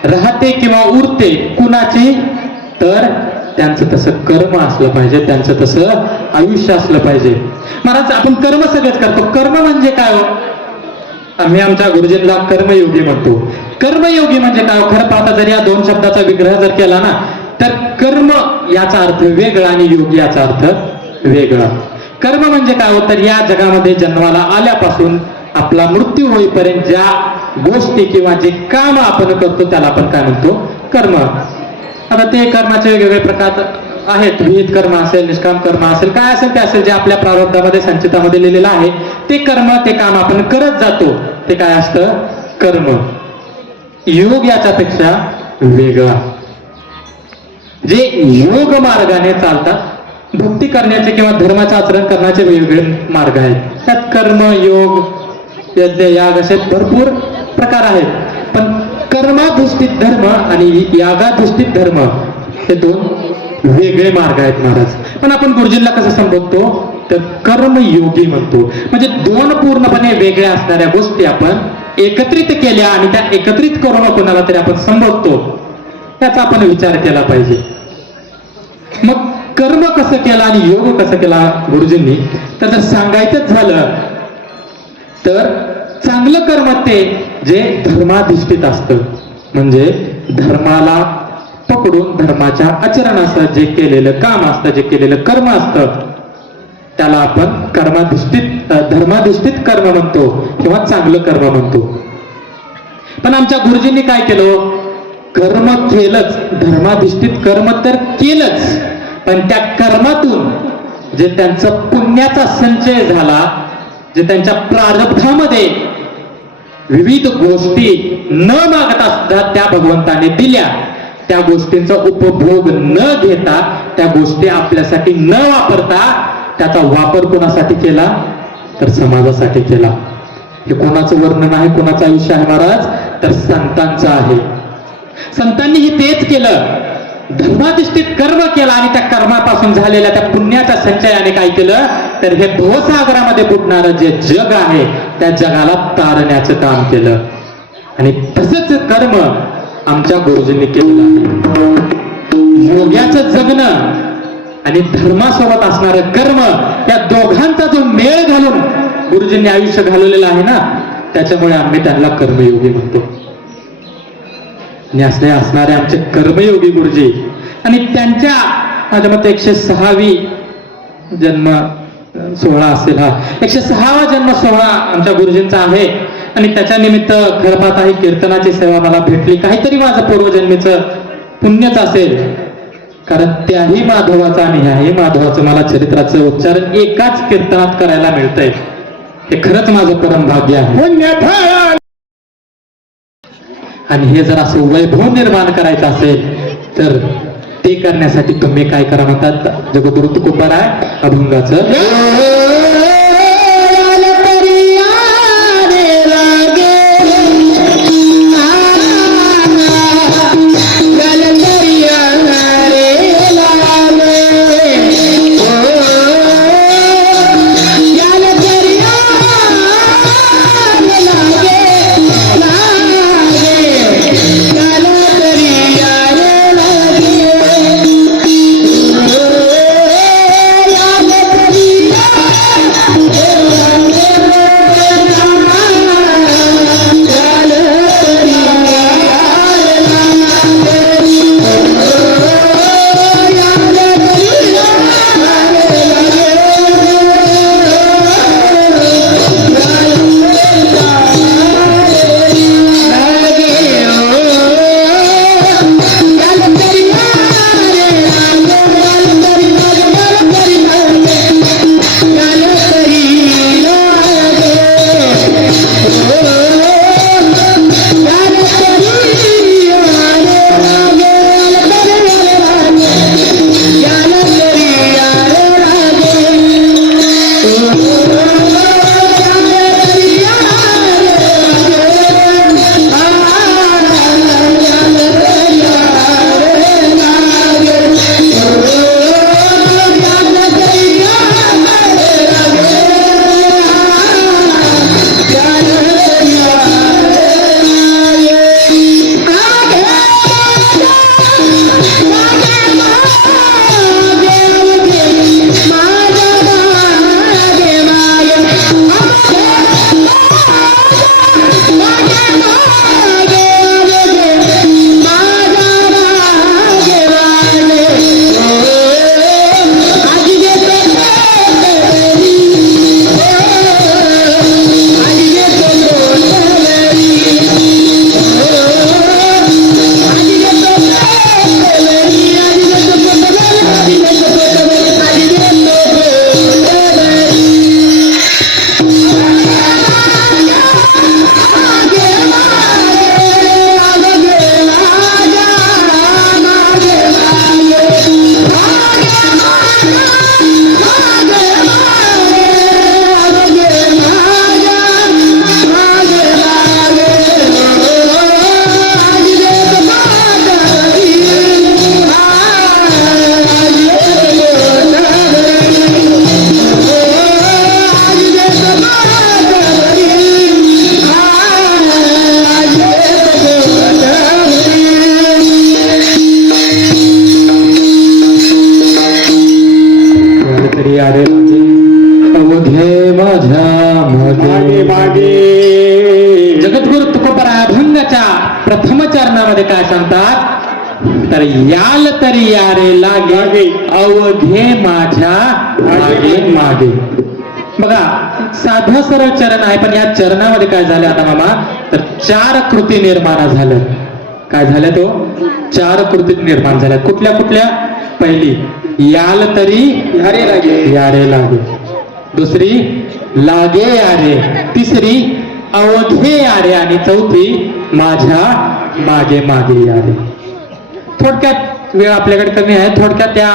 राहते किंवा उरते कुणाची? तर त्यांचं तसं कर्म असलं पाहिजे, त्यांचं तसं आयुष्य असलं पाहिजे. महाराज आपण कर्म सगळंच करतो. कर्म म्हणजे काय हो? आम्ही आमच्या गुरुजींना कर्मयोगी म्हणतो. कर्मयोगी म्हणजे काय? खरं पाहता जर या 2 शब्दाचा विग्रह जर केला ना तर कर्म याचा अर्थ वेगळा आणि योगी याचा अर्थ वेगळा. कर्म म्हणजे काय हो? तर या जगामध्ये जन्माला आल्यापासून आपला मृत्यू होईपर्यंत ज्या गोष्टी किंवा जे काम आपण करतो त्याला आपण काय म्हणतो? कर्म. आता ते कर्माचे वेगवेगळे प्रकार आहेत. विहित कर्म असेल, निष्काम कर्म असेल, काय असेल ते असेल, जे आपल्या प्रारब्धामध्ये संचितामध्ये लिहिलेलं आहे ते कर्म, ते काम आपण करत जातो, ते काय असतं? कर्म. योग याच्यापेक्षा वेगळा. जे योग मार्गाने चालतात, भक्ती करण्याचे किंवा धर्माचे आचरण करण्याचे वेगवेगळे मार्ग आहेत. त्यात कर्म, योग, यज्ञ, याग असे भरपूर प्रकार आहेत. पण कर्माधिष्ठित धर्म आणि यागाधिष्ठित धर्म हे 2 वेगळे मार्ग आहेत महाराज. पण आपण गुरुजींना कसं संबोधतो? तर कर्मयोगी म्हणतो. म्हणजे 2 पूर्णपणे वेगळ्या असणाऱ्या गोष्टी आपण एकत्रित केल्या आणि त्या एकत्रित करून कोणाला तरी आपण संबोधतो, त्याचा आपण विचार केला पाहिजे. मग कर्म कसं केलं आणि योग कसं केला गुरुजींनी? तर जर सांगायचंच झालं तर चांगलं कर्म ते जे धर्माधिष्ठित असतं, म्हणजे धर्माला पकडून धर्माच्या आचरणासह जे केलेलं काम असतं, जे केलेलं कर्म असतं त्याला आपण धर्माधिष्ठित कर्म म्हणतो किंवा चांगलं कर्म म्हणतो. पण आमच्या गुरुजींनी काय केलं? कर्म केलंच, धर्माधिष्ठित कर्म तर केलंच, पण त्या कर्मातून जे त्यांचं पुण्याचा संचय झाला, जे त्यांच्या प्रारब्धामध्ये विविध गोष्टी न मागता सुद्धा त्या भगवंताने दिल्या, त्या गोष्टींचा उपभोग न घेता, त्या गोष्टी आपल्यासाठी न वापरता त्याचा वापर कोणासाठी केला तर समाजासाठी केला. हे कोणाचं वर्णन आहे, कोणाचं आयुष्य आहे महाराज, तर संतांचं आहे. संतांनीही तेच केलं, धर्माधिष्ठित कर्म केला आणि त्या कर्मापासून झालेल्या त्या पुण्याच्या संचयाने काय केलं तर हे भवसागरामध्ये बुडणारं जे जग आहे त्या जगाला तारण्याचं काम केलं. आणि तसंच कर्म आमच्या गुरुजींनी केलेलं आहे. योग्याचं जगणं आणि धर्मासोबत असणारं कर्म, या दोघांचा जो मेळ घालून गुरुजींनी आयुष्य घालवलेलं आहे ना, त्याच्यामुळे आम्ही त्यांना कर्मयोगी म्हणतो. असणारे आमचे कर्मयोगी गुरुजी, आणि त्यांच्या माझ्या मते 106वी जन्म सोहळा असेल, हा 106वा जन्म सोहळा आमच्या गुरुजींचा आहे. आणि त्याच्या निमित्त खरं पाहता ही कीर्तनाची सेवा मला भेटली, काहीतरी माझं पूर्वजन्मीचं पुण्यच असेल, कारण त्याही माधवाचा आणि ह्याही माधवाचं मला चरित्राचं उच्चारण एकाच कीर्तनात करायला मिळतंय. हे खरंच माझं परम भाग्य आहे. आणि हे जर असं वैभव निर्माण करायचं असेल तर ते करण्यासाठी तुम्ही काय करा म्हणतात जगद्गुरु तुकोबाराय अभंगाचं जगद्गुरु तुकोबाराय अभंगाच्या प्रथम चरणामध्ये काय सांगतात तर याल तरी यारे लागे अवघे माझ्या मागे मागे. बघा साधं सरळ चरण आहे, पण या चरणामध्ये काय झालं आता मामा तर 4 कृती निर्माण झालं. काय झालं तो 4 कृती निर्माण झाल्या. कुठल्या कुठल्या? पहिली, याल तरी यारे लागे, यारे लागे. दुसरी, लागे यारे. तिसरी, अवघे यारे. आणि चौथी, माझ्या मागे मागे यारे. थोडक्यात वेळ आपल्याकडे कमी आहे, थोडक्यात त्या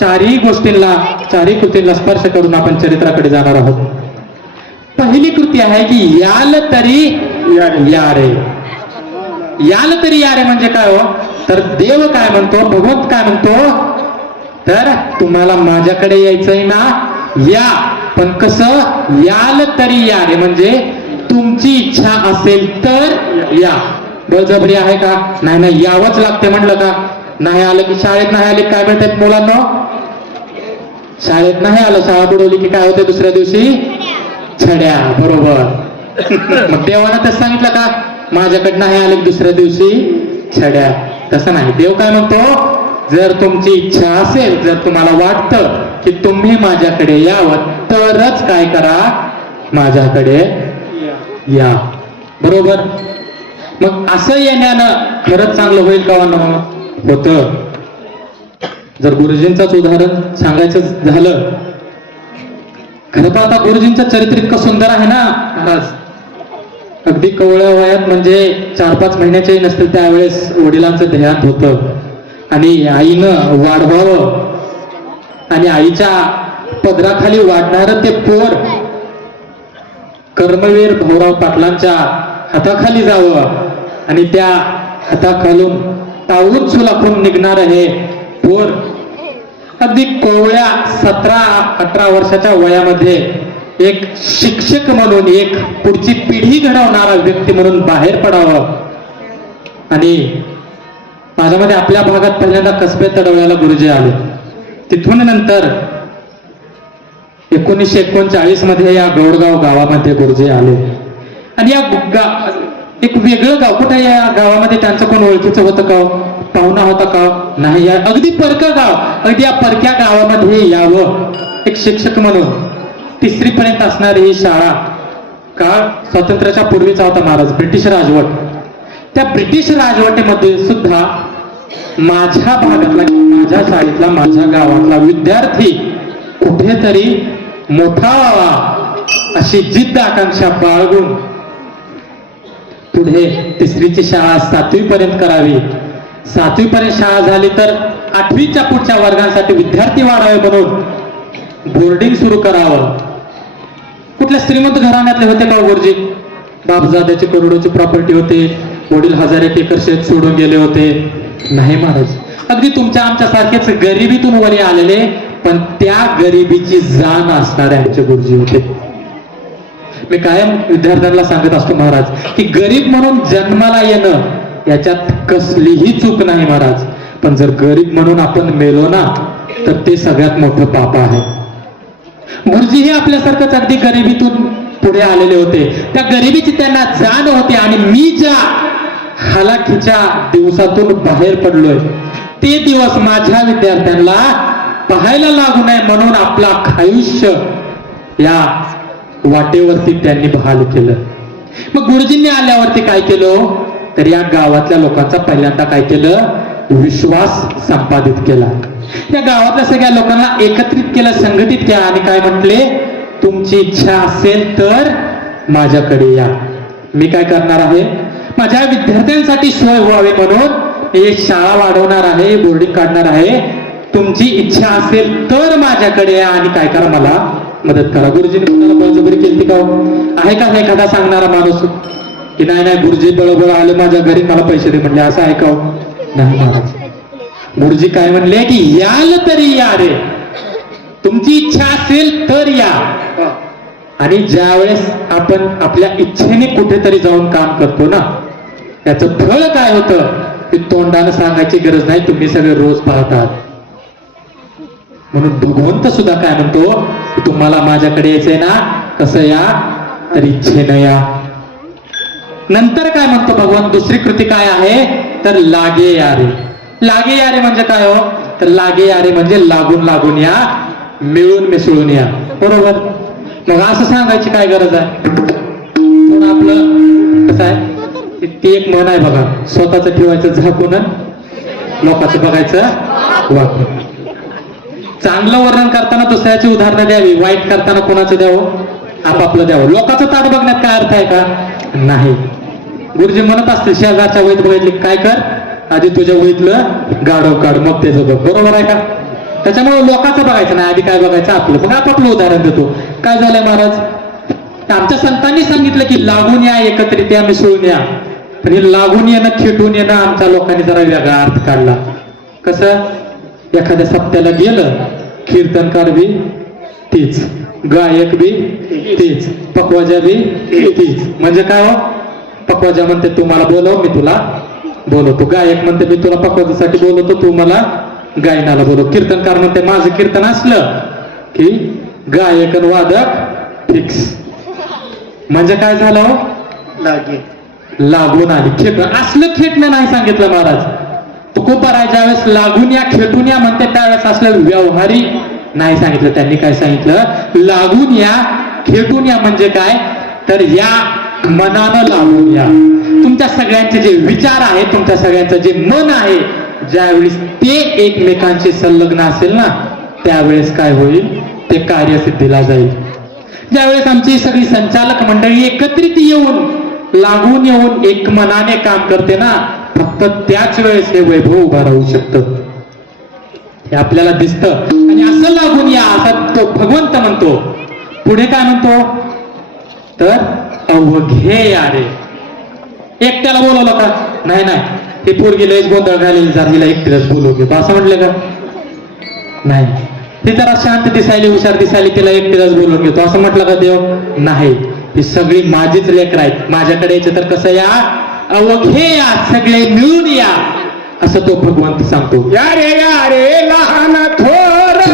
चारही कृतींना स्पर्श करून आपण चरित्राकडे जाणार आहोत. पहिली कृती आहे की याल तरी यारे. याल तरी यारे म्हणजे काय हो? तर देव काय म्हणतो, भगवंत काय म्हणतो, तर तुम्हाला माझ्याकडे यायचंय ना, या. पण कसं? याल तरी यारे म्हणजे तुमची इच्छा असेल तर या. बळजबरी आहे का? नाही नाही, यावंच लागते म्हटलं का? नाही आलं की शाळेत नाही आले काय म्हणतात मुलांना? शाळेत नाही आलं, शाळा बुडवली की काय होते दुसऱ्या दिवशी? छड्या. बरोबर. मग देवानं तर सांगितलं का माझ्याकडे नाही आले की दुसऱ्या दिवशी छड्या? तसं नाही. देव काय म्हणतो, जर तुमची इच्छा असेल, जर तुम्हाला वाटतं की तुम्ही माझ्याकडे यावं, तरच काय करा, माझ्याकडे या. बरोबर. मग असं येण्यानं खरंच चांगलं होईल का? होतं. जर गुरुजींचंच उदाहरण सांगायचं झालं, खरं तर आता गुरुजींचं चरित्र इतकं सुंदर आहे ना महाराज. अगदी कवळ्या वयात म्हणजे 4-5 महिन्याच्याही नसतील त्यावेळेस वडिलांचं देहांत होतं आणि आईनं वाढवावं आणि आईच्या पदराखाली वाढणारं ते पोर कर्मवीर भाऊराव पाटलांच्या हाताखाली जावं आणि त्या हाताखालून तावून सुलाखून निघणार हे पोर अगदी कोवळ्या 17-18 वर्षाच्या वयामध्ये एक शिक्षक म्हणून, एक पुढची पिढी घडवणारा व्यक्ती म्हणून बाहेर पडावं. आणि माझ्यामध्ये आपल्या भागात पहिल्यांदा कसबे तडवळ्याला गुरुजी आले. तिथून नंतर 1939 मध्ये या गौडगाव गावामध्ये गुरुजी आले. आणि या एक वेगळं गाव, कुठे या गावामध्ये त्यांचं कोण ओळखीचं होतं का? पाहुणा होता का? नाही. या अगदी परकं गाव, अगदी या परक्या गावामध्ये यावं एक शिक्षक म्हणून. 3री पर्यंत असणारी ही शाळा काळ स्वातंत्र्याच्या पूर्वीचा होता महाराज, ब्रिटिश राजवट. त्या ब्रिटिश राजवटीमध्ये सुद्धा माझ्या भागातला, माझ्या शाळेतला, माझ्या गावातला विद्यार्थी कुठेतरी मोठा व्हावा अशी जिद्द आकांक्षा बाळगून पुढे 3रीची शाळा 7वी पर्यंत करावी. 7वी पर्यंत शाळा झाली तर 8वीच्या पुढच्या वर्गांसाठी विद्यार्थी वाढावे म्हणून बोर्डिंग सुरू करावं. कुठल्या श्रीमंत घराण्यातले होते का गुरुजी? बापजाद्याची करोडोची प्रॉपर्टी होते, वडील 1000 एकर शेत सोडून गेले होते? नाही महाराज. अगदी तुमच्या आमच्या सारखेच गरिबीतून वरी आलेले, पण त्या गरिबीची जाण असणारे आमचे गुरुजी होते. मी कायम विद्यार्थ्यांना सांगत असतो महाराज की गरीब म्हणून जन्माला येणं याच्यात कसलीही चूक नाही महाराज, पण जर गरीब म्हणून आपण मेलो ना तर ते सगळ्यात मोठं पाप आहे. गुरुजी हे आपल्यासारखंच अगदी गरिबीतून पुढे आलेले होते. त्या गरिबीची त्यांना जाण होती आणि मी ज्या हालाखीच्या दिवसातून बाहेर पडलोय ते दिवस माझ्या विद्यार्थ्यांना पाहायला लागू नये म्हणून आपलं आयुष्य या वाटेवरती त्यांनी बहाल केलं. मग गुरुजींनी आल्यावरती काय केलं तर या गावातल्या लोकांचा पहिल्यांदा काय केलं, विश्वास संपादित केला. त्या गावातल्या सगळ्या लोकांना एकत्रित केलं, संघटित केलं आणि काय म्हटले, तुमची इच्छा असेल तर माझ्याकडे या. मी काय करणार आहे, माझ्या विद्यार्थ्यांसाठी सोय व्हावी म्हणून हे शाळा वाढवणार आहे, बोर्डिंग काढणार आहे. तुमची इच्छा असेल तर माझ्याकडे या आणि काय करा, मला मदत करा. गुरुजींनी कोणाला बळजबरी केली का? आहे का एखादा सांगणारा माणूस की नाही नाही गुरुजी बळबळ आले माझ्या घरी, मला पैसे दे म्हणले? असं आहे का? नाही महाराज. गुरुजी काय म्हणले की याल तरी या रे, तुमची इच्छा असेल तर या. आणि ज्या वेळेस आपण आपल्या इच्छेने कुठेतरी जाऊन काम करतो ना, त्याचं फळ काय होतं ते तोंडानं सांगायची गरज नाही, तुम्ही सगळे रोज पाहतात. म्हणून भगवंत सुद्धा काय म्हणतो, तुम्हाला माझ्याकडे यायचंय ना, कसं या तर इच्छेनं या. नंतर काय म्हणतो भगवंत, दुसरी कृती काय आहे तर लागे यारे. लागे यारे म्हणजे काय हो तर लागे यारे म्हणजे लागून लागून या, मिळून मिसळून या. बरोबर. मग असं सांगायची काय गरज आहे? पण आपलं कसं आहे, ती एक म्हण आहे बघा, स्वतःच ठेवायचं झाकून लोकांचं बघायचं वापर. चांगलं वर्णन करताना दुसऱ्याची उदाहरणं द्यावी, वाईट करताना कोणाचं द्यावं, आपापलं द्यावं. लोकांचं ताट बघण्यात काय अर्थ आहे का? नाही. गुरुजी म्हणत असतील शेजारच्या वहीत बघितली काय कर, आधी तुझ्या वहीतलं गाढव काढ मग त्याचं बघ. बरोबर आहे का? त्याच्यामुळे लोकांचं बघायचं नाही, आधी काय बघायचं आपलं. मग आपापलं उदाहरण देतो. काय झालंय महाराज, आमच्या संतांनी सांगितलं की लागून या, एकत्रित या, मिसळून या. पण हे लागून येणं, खेटून येणं आमच्या लोकांनी जरा वेगळा अर्थ काढला. कसं, एखाद्या सप्त्याला गेलं, कीर्तनकार बी तीच, गायक बी तीच, पकवाजा बी तीच. म्हणजे काय हो, पकवाजा म्हणते तू मला बोलव, मी तुला बोलवतो. गायक म्हणते मी तुला पकवाजासाठी बोलवतो, तू मला गायनाला बोलव. कीर्तनकार म्हणते माझं कीर्तन असलं की गायक आणि वादक फिक्स. म्हणजे काय झालं हो, लागून आली. खेटून असलं खेटणं नाही सांगितलं महाराज. तुकोबाराय ज्यावेळेस लागून या, खेटून या म्हणते त्यावेळेस असलं व्यवहारी नाही सांगितलं. त्यांनी काय सांगितलं, लागून या, खेटून या म्हणजे काय, तर या मनानं लागून या. तुमच्या सगळ्यांचे जे विचार आहे, तुमच्या सगळ्यांचं जे मन आहे, ज्यावेळेस ते एकमेकांशी संलग्न असेल ना, त्यावेळेस काय होईल, ते कार्यसिद्धीला जाईल. ज्यावेळेस आमची सगळी संचालक मंडळी एकत्रित येऊन, लागून येऊन एक मनाने काम करते ना, फक्त त्याच वेळेस हे वैभव उभा राहू शकतं. हे आपल्याला दिसतं. आणि असं लागून या असं तो भगवंत म्हणतो. पुढे काय म्हणतो, तर अवघे या रे. एकट्याला बोलवलं का? नाही नाही, हे पोरगी लयच गोंधळ घालेली, जर हिला एकटीलाच बोलवू घेतो असं म्हटलं का? नाही. ती जरा शांत दिसायली, हुशार दिसायली, तिला एकटीलाच बोलवून घेतो असं म्हटलं का देव? नाही. ही सगळी माझीच लेकर आहेत, माझ्याकडे यायचं तर कसं या, अवघे या, सगळे मिळून या, असं तो भगवंत सांगतो. या रे लहान थोर,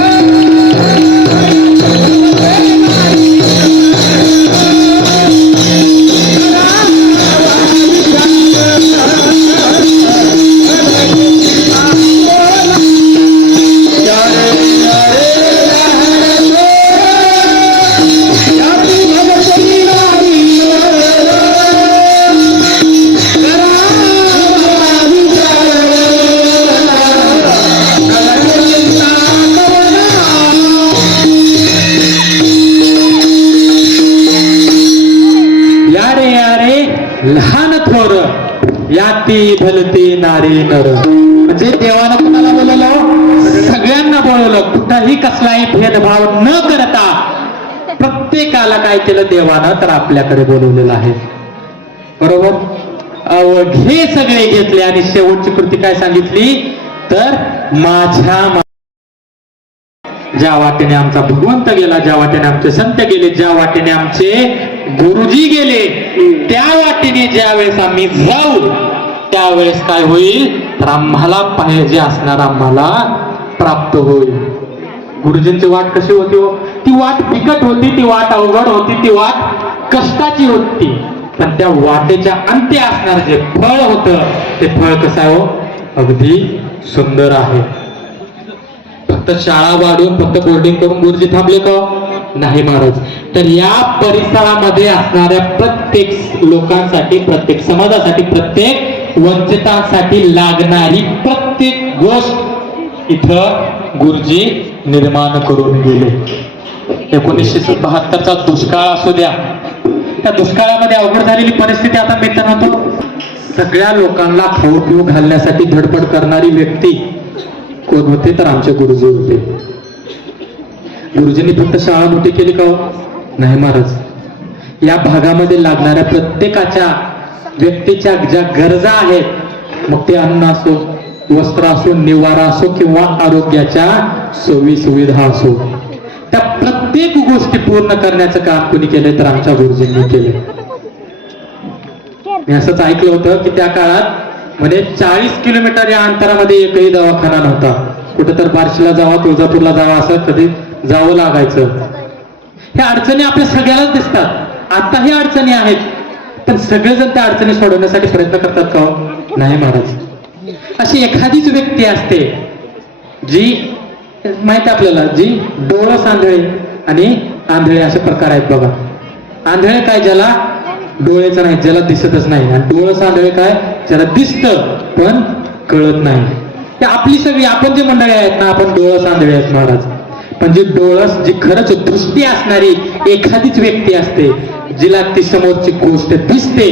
लहान थोर, याती भलती नारी नर. म्हणजे देवानं कुणाला बोलवलं? सगळ्यांना बोलवलं. कुठंही कसलाही भेदभाव न करता प्रत्येकाला काय केलं देवानं, तर आपल्याकडे बोलवलेलं आहे. बरोबर. अवघे सगळे घेतले आणि शेवटची कृती काय सांगितली, तर माझ्या ज्या वाटेने आमचा भगवंत गेला, ज्या वाटेने आमचे संत गेले, ज्या वाटेने आमचे गुरुजी गेले, त्या वाटेने ज्यावेळेस आम्ही जाऊ, त्यावेळेस काय होईल, तर आम्हाला पाहिजे असणार आम्हाला प्राप्त होईल. गुरुजींची वाट कशी होती हो? ती वाट बिकट होती, ती वाट अवघड होती, ती वाट कष्टाची होती. पण त्या वाटेच्या अंती असणार जे फळ होतं, ते फळ कसं आहे हो? अगदी सुंदर आहे. फक्त शाळा वाढून, फक्त बोर्डिंग करून गुरुजी थांबले का? नाही महाराज. तर या परिसरामध्ये असणाऱ्या प्रत्येक लोकांसाठी, प्रत्येक समाजासाठी, प्रत्येक वंचितांसाठी लागणारी प्रत्येक गोष्ट इथं गुरुजी निर्माण करून गेले. 1972चा दुष्काळ असू द्या, त्या दुष्काळामध्ये अवघड झालेली परिस्थिती आता मित्रांनो, सगळ्या लोकांना खाऊ पिऊ घालण्यासाठी धडपड करणारी व्यक्ती कोण होते, तर आमचे गुरुजी होते. गुरुजींनी फक्त शाळा मोठी केली का? नाही महाराज. या भागामध्ये लागणाऱ्या प्रत्येकाच्या व्यक्तीच्या ज्या गरजा आहेत, मग ते अन्न असो, वस्त्र असो, निवारा असो किंवा आरोग्याच्या सोयी सुविधा असो, त्या प्रत्येक गोष्टी पूर्ण करण्याचं काम कोणी केलंय, तर आमच्या गुरुजींनी केले. मी असंच ऐकलं होतं की त्या काळात म्हणजे 40 किलोमीटर या अंतरामध्ये एकही दवाखाना नव्हता. कुठं तर बार्शीला जावा, तुळजापूरला जावा, असं कधी जावं लागायचं. ह्या अडचणी आपल्या सगळ्यालाच दिसतात. आता ह्या अडचणी आहेत, पण सगळेजण त्या अडचणी सोडवण्यासाठी प्रयत्न करतात का? नाही महाराज. अशी एखादीच व्यक्ती असते जी माहिती आपल्याला, जी डोळं सांधळे आणि आंधळे असे प्रकार आहेत बघा. आंधळे काय, ज्याला डोळेच नाही, ज्याला दिसतच नाही. आणि डोळं सांधळे काय, ज्याला दिसतं पण कळत नाही. की आपली सगळी आपण जे मंडळी आहेत ना, आपण डोळस आंधळे आहेत महाराज. पण जी डोळस, जी खरंच दृष्टी असणारी एखादीच व्यक्ती असते, जिला ती समोरची गोष्ट दिसते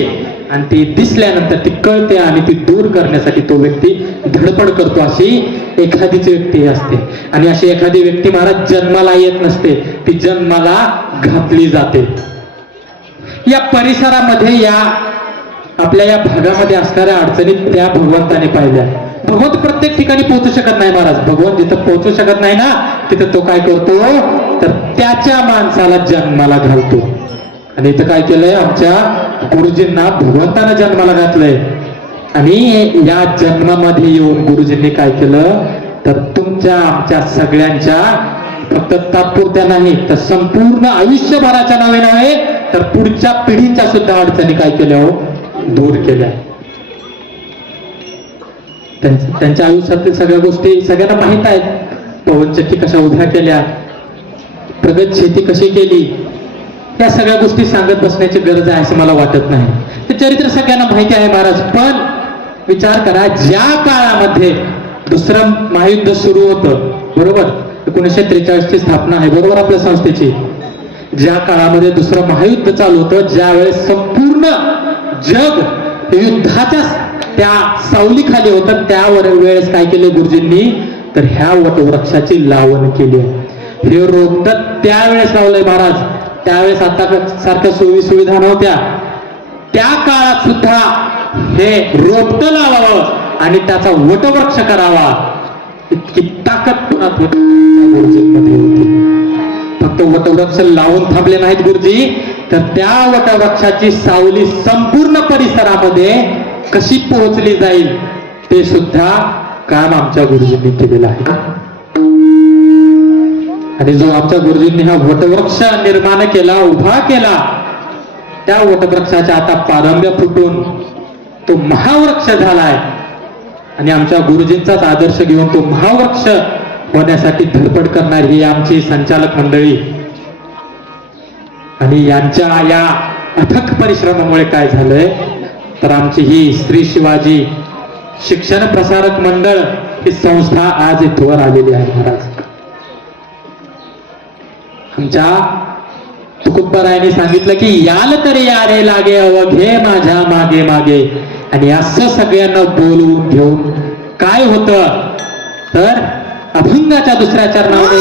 आणि ती दिसल्यानंतर ती कळते आणि ती दूर करण्यासाठी तो व्यक्ती धडपड करतो, अशी एखादीच व्यक्ती असते. आणि अशी एखादी व्यक्ती महाराज जन्माला येत नसते, ती जन्माला घातली जाते. या परिसरामध्ये, या आपल्या या भागामध्ये असणाऱ्या अडचणी त्या भगवंताने पाहिल्या. भगवंत प्रत्येक ठिकाणी पोहोचू शकत नाही महाराज. भगवंत जिथं पोहोचू शकत नाही ना, तिथं तो काय करतो, तर त्याच्या माणसाला जन्माला घालतो. आणि इथं काय केलंय, आमच्या गुरुजींना भगवंतानं जन्माला घातलंय. आणि या जन्मामध्ये येऊन गुरुजींनी काय केलं, तर तुमच्या आमच्या सगळ्यांच्या फक्त तात्पुरत्या नाही तर संपूर्ण आयुष्यभराच्या नव्हे तर पुढच्या पिढीच्या सुद्धा अडचणी काय केल्या हो, दूर केल्या. त्यांच्या आयुष्यातील सगळ्या गोष्टी सगळ्यांना माहित आहेत. पवनचक्की कशा उभ्या केल्या, प्रगत शेती कशी केली, या सगळ्या गोष्टी सांगत बसण्याची गरज आहे असं मला वाटत नाही. ते चरित्र सगळ्यांना माहिती आहे महाराज. पण विचार करा, ज्या काळामध्ये दुसरं महायुद्ध सुरू होतं, बरोबर, 1943 ची स्थापना आहे बरोबर आपल्या संस्थेची. ज्या काळामध्ये दुसरं महायुद्ध चालू होतं, ज्या वेळेस संपूर्ण जग युद्धाच्या त्या सावलीखाली होतं, त्या वेळेस काय केले गुरुजींनी, तर ह्या वटवृक्षाची लावण केली. हे रोपट त्यावेळेस लावलंय महाराज. त्यावेळेस आता सारख्या सोयी सुविधा नव्हत्या. त्या काळात सुद्धा हे रोपट लावावं आणि त्याचा वटवृक्ष करावा, इतकी ताकद पुन्हा गुरुजींमध्ये होती. फक्त वटवृक्ष लावून थांबले नाहीत गुरुजी, तर त्या वटवृक्षाची सावली संपूर्ण परिसरामध्ये कशी पोहोचली जाईल ते सुद्धा काम आमच्या गुरुजींनी केलेलं आहे. आणि जो आमच्या गुरुजींनी हा वटवृक्ष निर्माण केला, उभा केला, त्या वटवृक्षाच्या आता पारंब्य फुटून तो महावृक्ष झालाय. आणि आमच्या गुरुजींचाच आदर्श घेऊन तो महावृक्ष होण्यासाठी धडपड करणारी ही आमची संचालक मंडळी. आणि यांच्या या अथक परिश्रमामुळे काय झालंय, तर आमची ही श्री शिवाजी शिक्षण प्रसारक मंडळ ही संस्था आज इथवर आलेली आहे महाराज. आमच्या तुकोबरायांनी सांगितलं की याल तरी यारे लागे अवघे माझ्या मागे मागे. आणि असं सगळ्यांना बोलवून घेऊन काय होतं, तर अभंगाच्या दुसऱ्या चरणामध्ये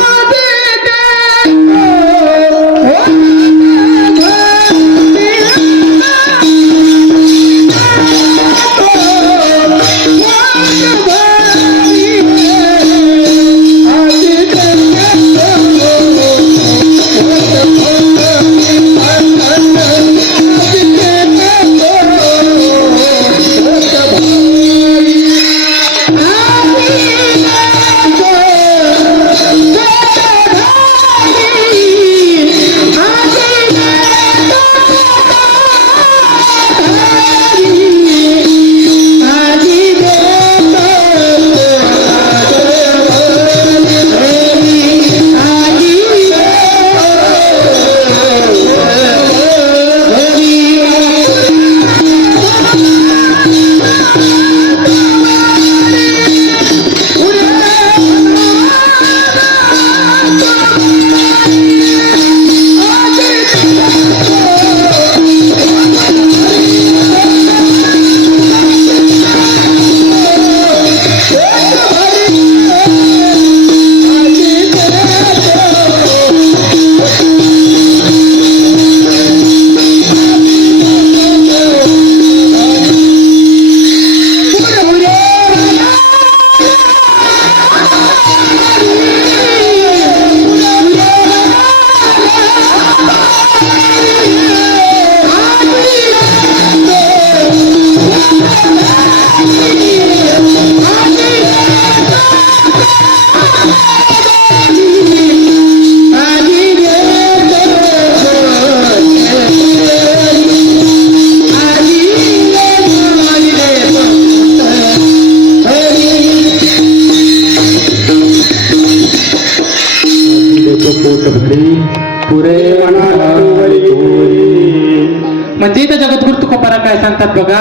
म्हणजे इथं जगद्गुरु तुकोबारा काय सांगतात बघा,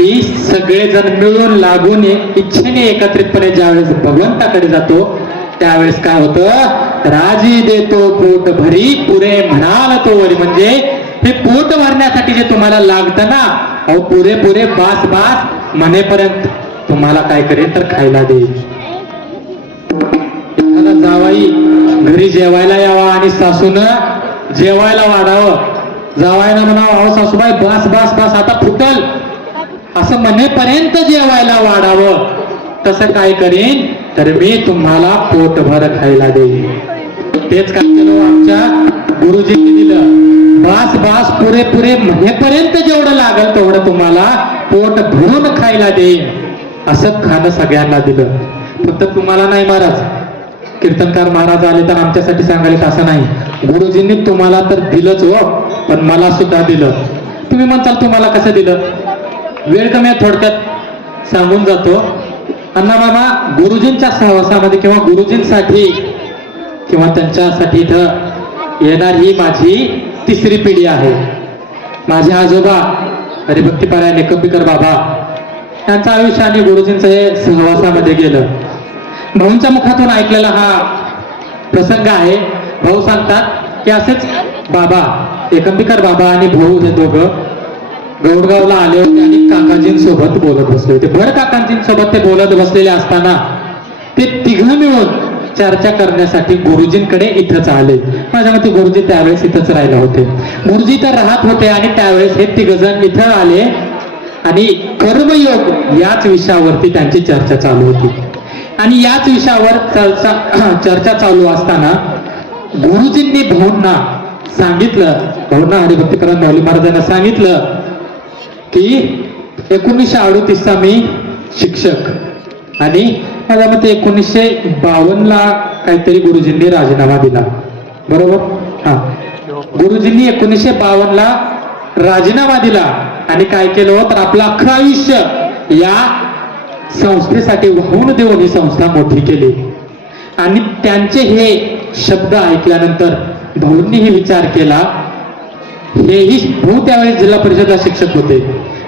की सगळेजण मिळून लागून इच्छेने एकत्रितपणे ज्यावेळेस भगवंताकडे जातो त्यावेळेस काय होतं, राजी देतो पोट भरी पुरे म्हणाल तो वरी. म्हणजे हे पोट भरण्यासाठी जे तुम्हाला लागतं ना, अहो पुरेपुरे बास बास म्हणेपर्यंत तुम्हाला काय करेल तर खायला देईल. एखादा जावाई घरी जेवायला यावा आणि सासूनं जेवायला वाढावं, जावायला म्हणावं अहो सासूबाई बास बास बास आता फुटल असं म्हणेपर्यंत जेवायला वाढावं, तसं काय करेन तर मी तुम्हाला पोटभर खायला देईन. तेच काय केलं आमच्या गुरुजींनी दिलं, बास बास पुरेपुरे म्हणेपर्यंत जेवढं लागल तेवढं तुम्हाला पोट भरून खायला देईन असं खाणं सगळ्यांना दिलं. फक्त तुम्हाला नाही महाराज, कीर्तनकार महाराज आले तर आमच्यासाठी सांगायला असं नाही, गुरुजींनी तुम्हाला तर दिलंच हो, पण मला सुद्धा दिलं. तुम्ही म्हणताल तुम्हाला कसं दिलं, वेळ कमी आहे थोडक्यात सांगून जातो. अण्णा मामा गुरुजींच्या सहवासामध्ये किंवा गुरुजींसाठी किंवा त्यांच्यासाठी इथं येणार ही माझी तिसरी पिढी आहे. माझे आजोबा हरिभक्तीपरायण एकंबीकर बाबा यांचं आयुष्य आणि गुरुजींचं हे सहवासामध्ये गेलं. भाऊंच्या मुखातून ऐकलेला हा प्रसंग आहे. भाऊ सांगतात की असेच बाबा एकंबीकर बाबा आणि भाऊ हे दोघं गौडगावला आले होते आणि काकाजींसोबत बोलत बसले होते. भर काकांजींसोबत ते बोलत बसलेले असताना ते तिघं मिळून चर्चा करण्यासाठी गुरुजींकडे इथंच आले. माझ्या मते गुरुजी त्यावेळेस इथंच राहिले होते. गुरुजी तर राहत होते आणि त्यावेळेस हे तिघजण इथं आले आणि कर्मयोग याच विषयावरती त्यांची चर्चा चालू होती. आणि याच विषयावर चर्चा चालू असताना गुरुजींनी भाऊंना सांगितलं, भाऊंना हरिभक्तीपरायण माऊली महाराजांना सांगितलं की 1938चा मी शिक्षक आणि माझ्या मते 1952ला काहीतरी गुरुजींनी राजीनामा दिला, बरोबर? हा, गुरुजींनी 1952ला राजीनामा दिला आणि काय केलं तर आपलं अख्खं आयुष्य या संस्थेसाठी वाहून देऊन ही संस्था मोठी केली. आणि त्यांचे हे शब्द ऐकल्यानंतर भाऊंनीही विचार केला, हेही भाऊ त्यावेळेस जिल्हा परिषदला शिक्षक होते.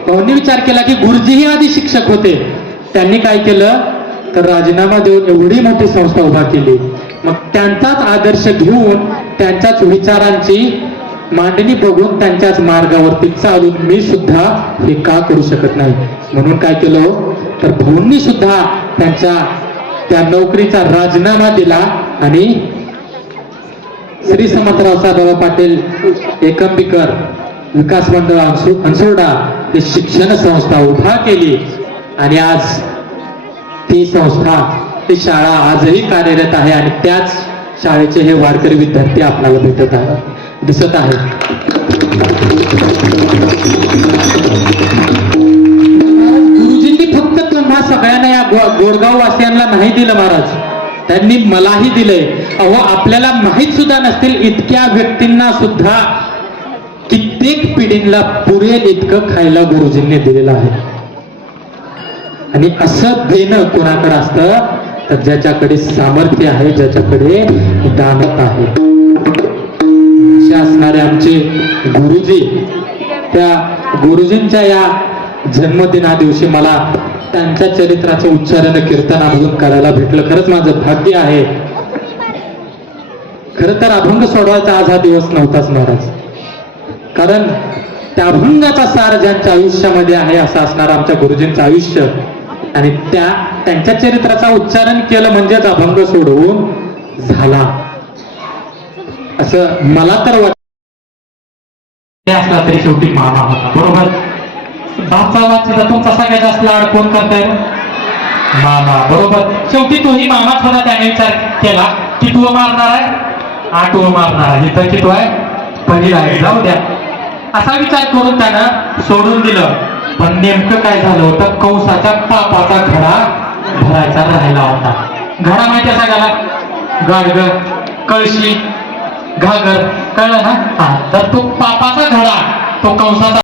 भाऊंनी विचार केला की गुरुजीही आधी शिक्षक होते, त्यांनी काय केलं तर राजीनामा देऊन एवढी मोठी संस्था उभा केली. मग त्यांचाच आदर्श घेऊन त्यांच्याच विचारांची मांडणी बघून त्यांच्याच मार्गावरती चालून मी सुद्धा हे का करू शकत नाही. म्हणून काय केलं तर भाऊंनी सुद्धा त्यांच्या त्या नोकरीचा राजीनामा दिला आणि श्री समर्थराव साहेबराव पाटील एकंबीकर विकास मंडळ अंसुर्डा ही शिक्षण संस्था उभा केली. आणि आज ती संस्था, ती शाळा आजही कार्यरत आहे आणि त्याच शाळेचे हे वारकरी विद्यार्थी आपल्याला भेटत आहे, दिसत आहे. गुरुजींनी फक्त तुम्हा सगळ्यांना या गोडगाव वासियांना नाही दिलं महाराज, त्यांनी मलाही दिलंय. अहो आपल्याला माहित सुद्धा नसतील इतक्या व्यक्तींना सुद्धा कित्येक पिढींना पुरेल इतकं खायला गुरुजींनी दिलेलं आहे. आणि असं देणं कोणाकडे असतं तर ज्याच्याकडे सामर्थ्य आहे, ज्याच्याकडे दानत आहे. असे असणारे आमचे गुरुजी, त्या गुरुजींच्या या जन्मदिना दिवशी मला त्यांच्या चरित्राचं उच्चारण कीर्तन अभंग करायला भेटलं. खरंच माझं भाग्य आहे. खरं तर अभंग सोडवायचा आज हा दिवस नव्हताच महाराज, कारण त्या अभंगाचा सार ज्यांच्या आयुष्यामध्ये आहे असं असणार आमच्या गुरुजींचं आयुष्य. आणि त्यांच्या चरित्राचा उच्चारण केलं म्हणजेच अभंग सोडवून झाला असं मला तर वाटत. असला तरी शेवटी मामा होता, बरोबर? बापचा तुमचा सगळ्यात जास्त लाड कोण करताय? मामा, बरोबर? शेवटी तोही मामाच होता. त्याने विचार केला की तू मारणार आहे, आठवं मारणार आहे, इथं की तो आहे पहिला आहे, जाऊ द्या असा विचार करून त्यानं सोडून दिलं. पण नेमकं काय झालं होतं, कंसाचा पापाचा घडा भरायचा राहिला होता. घडा माहिती आहे सगळ्याला, गाडग, कळशी, घागर, कळलं ना? हा, तर तो पापाचा घडा, तो कंसाचा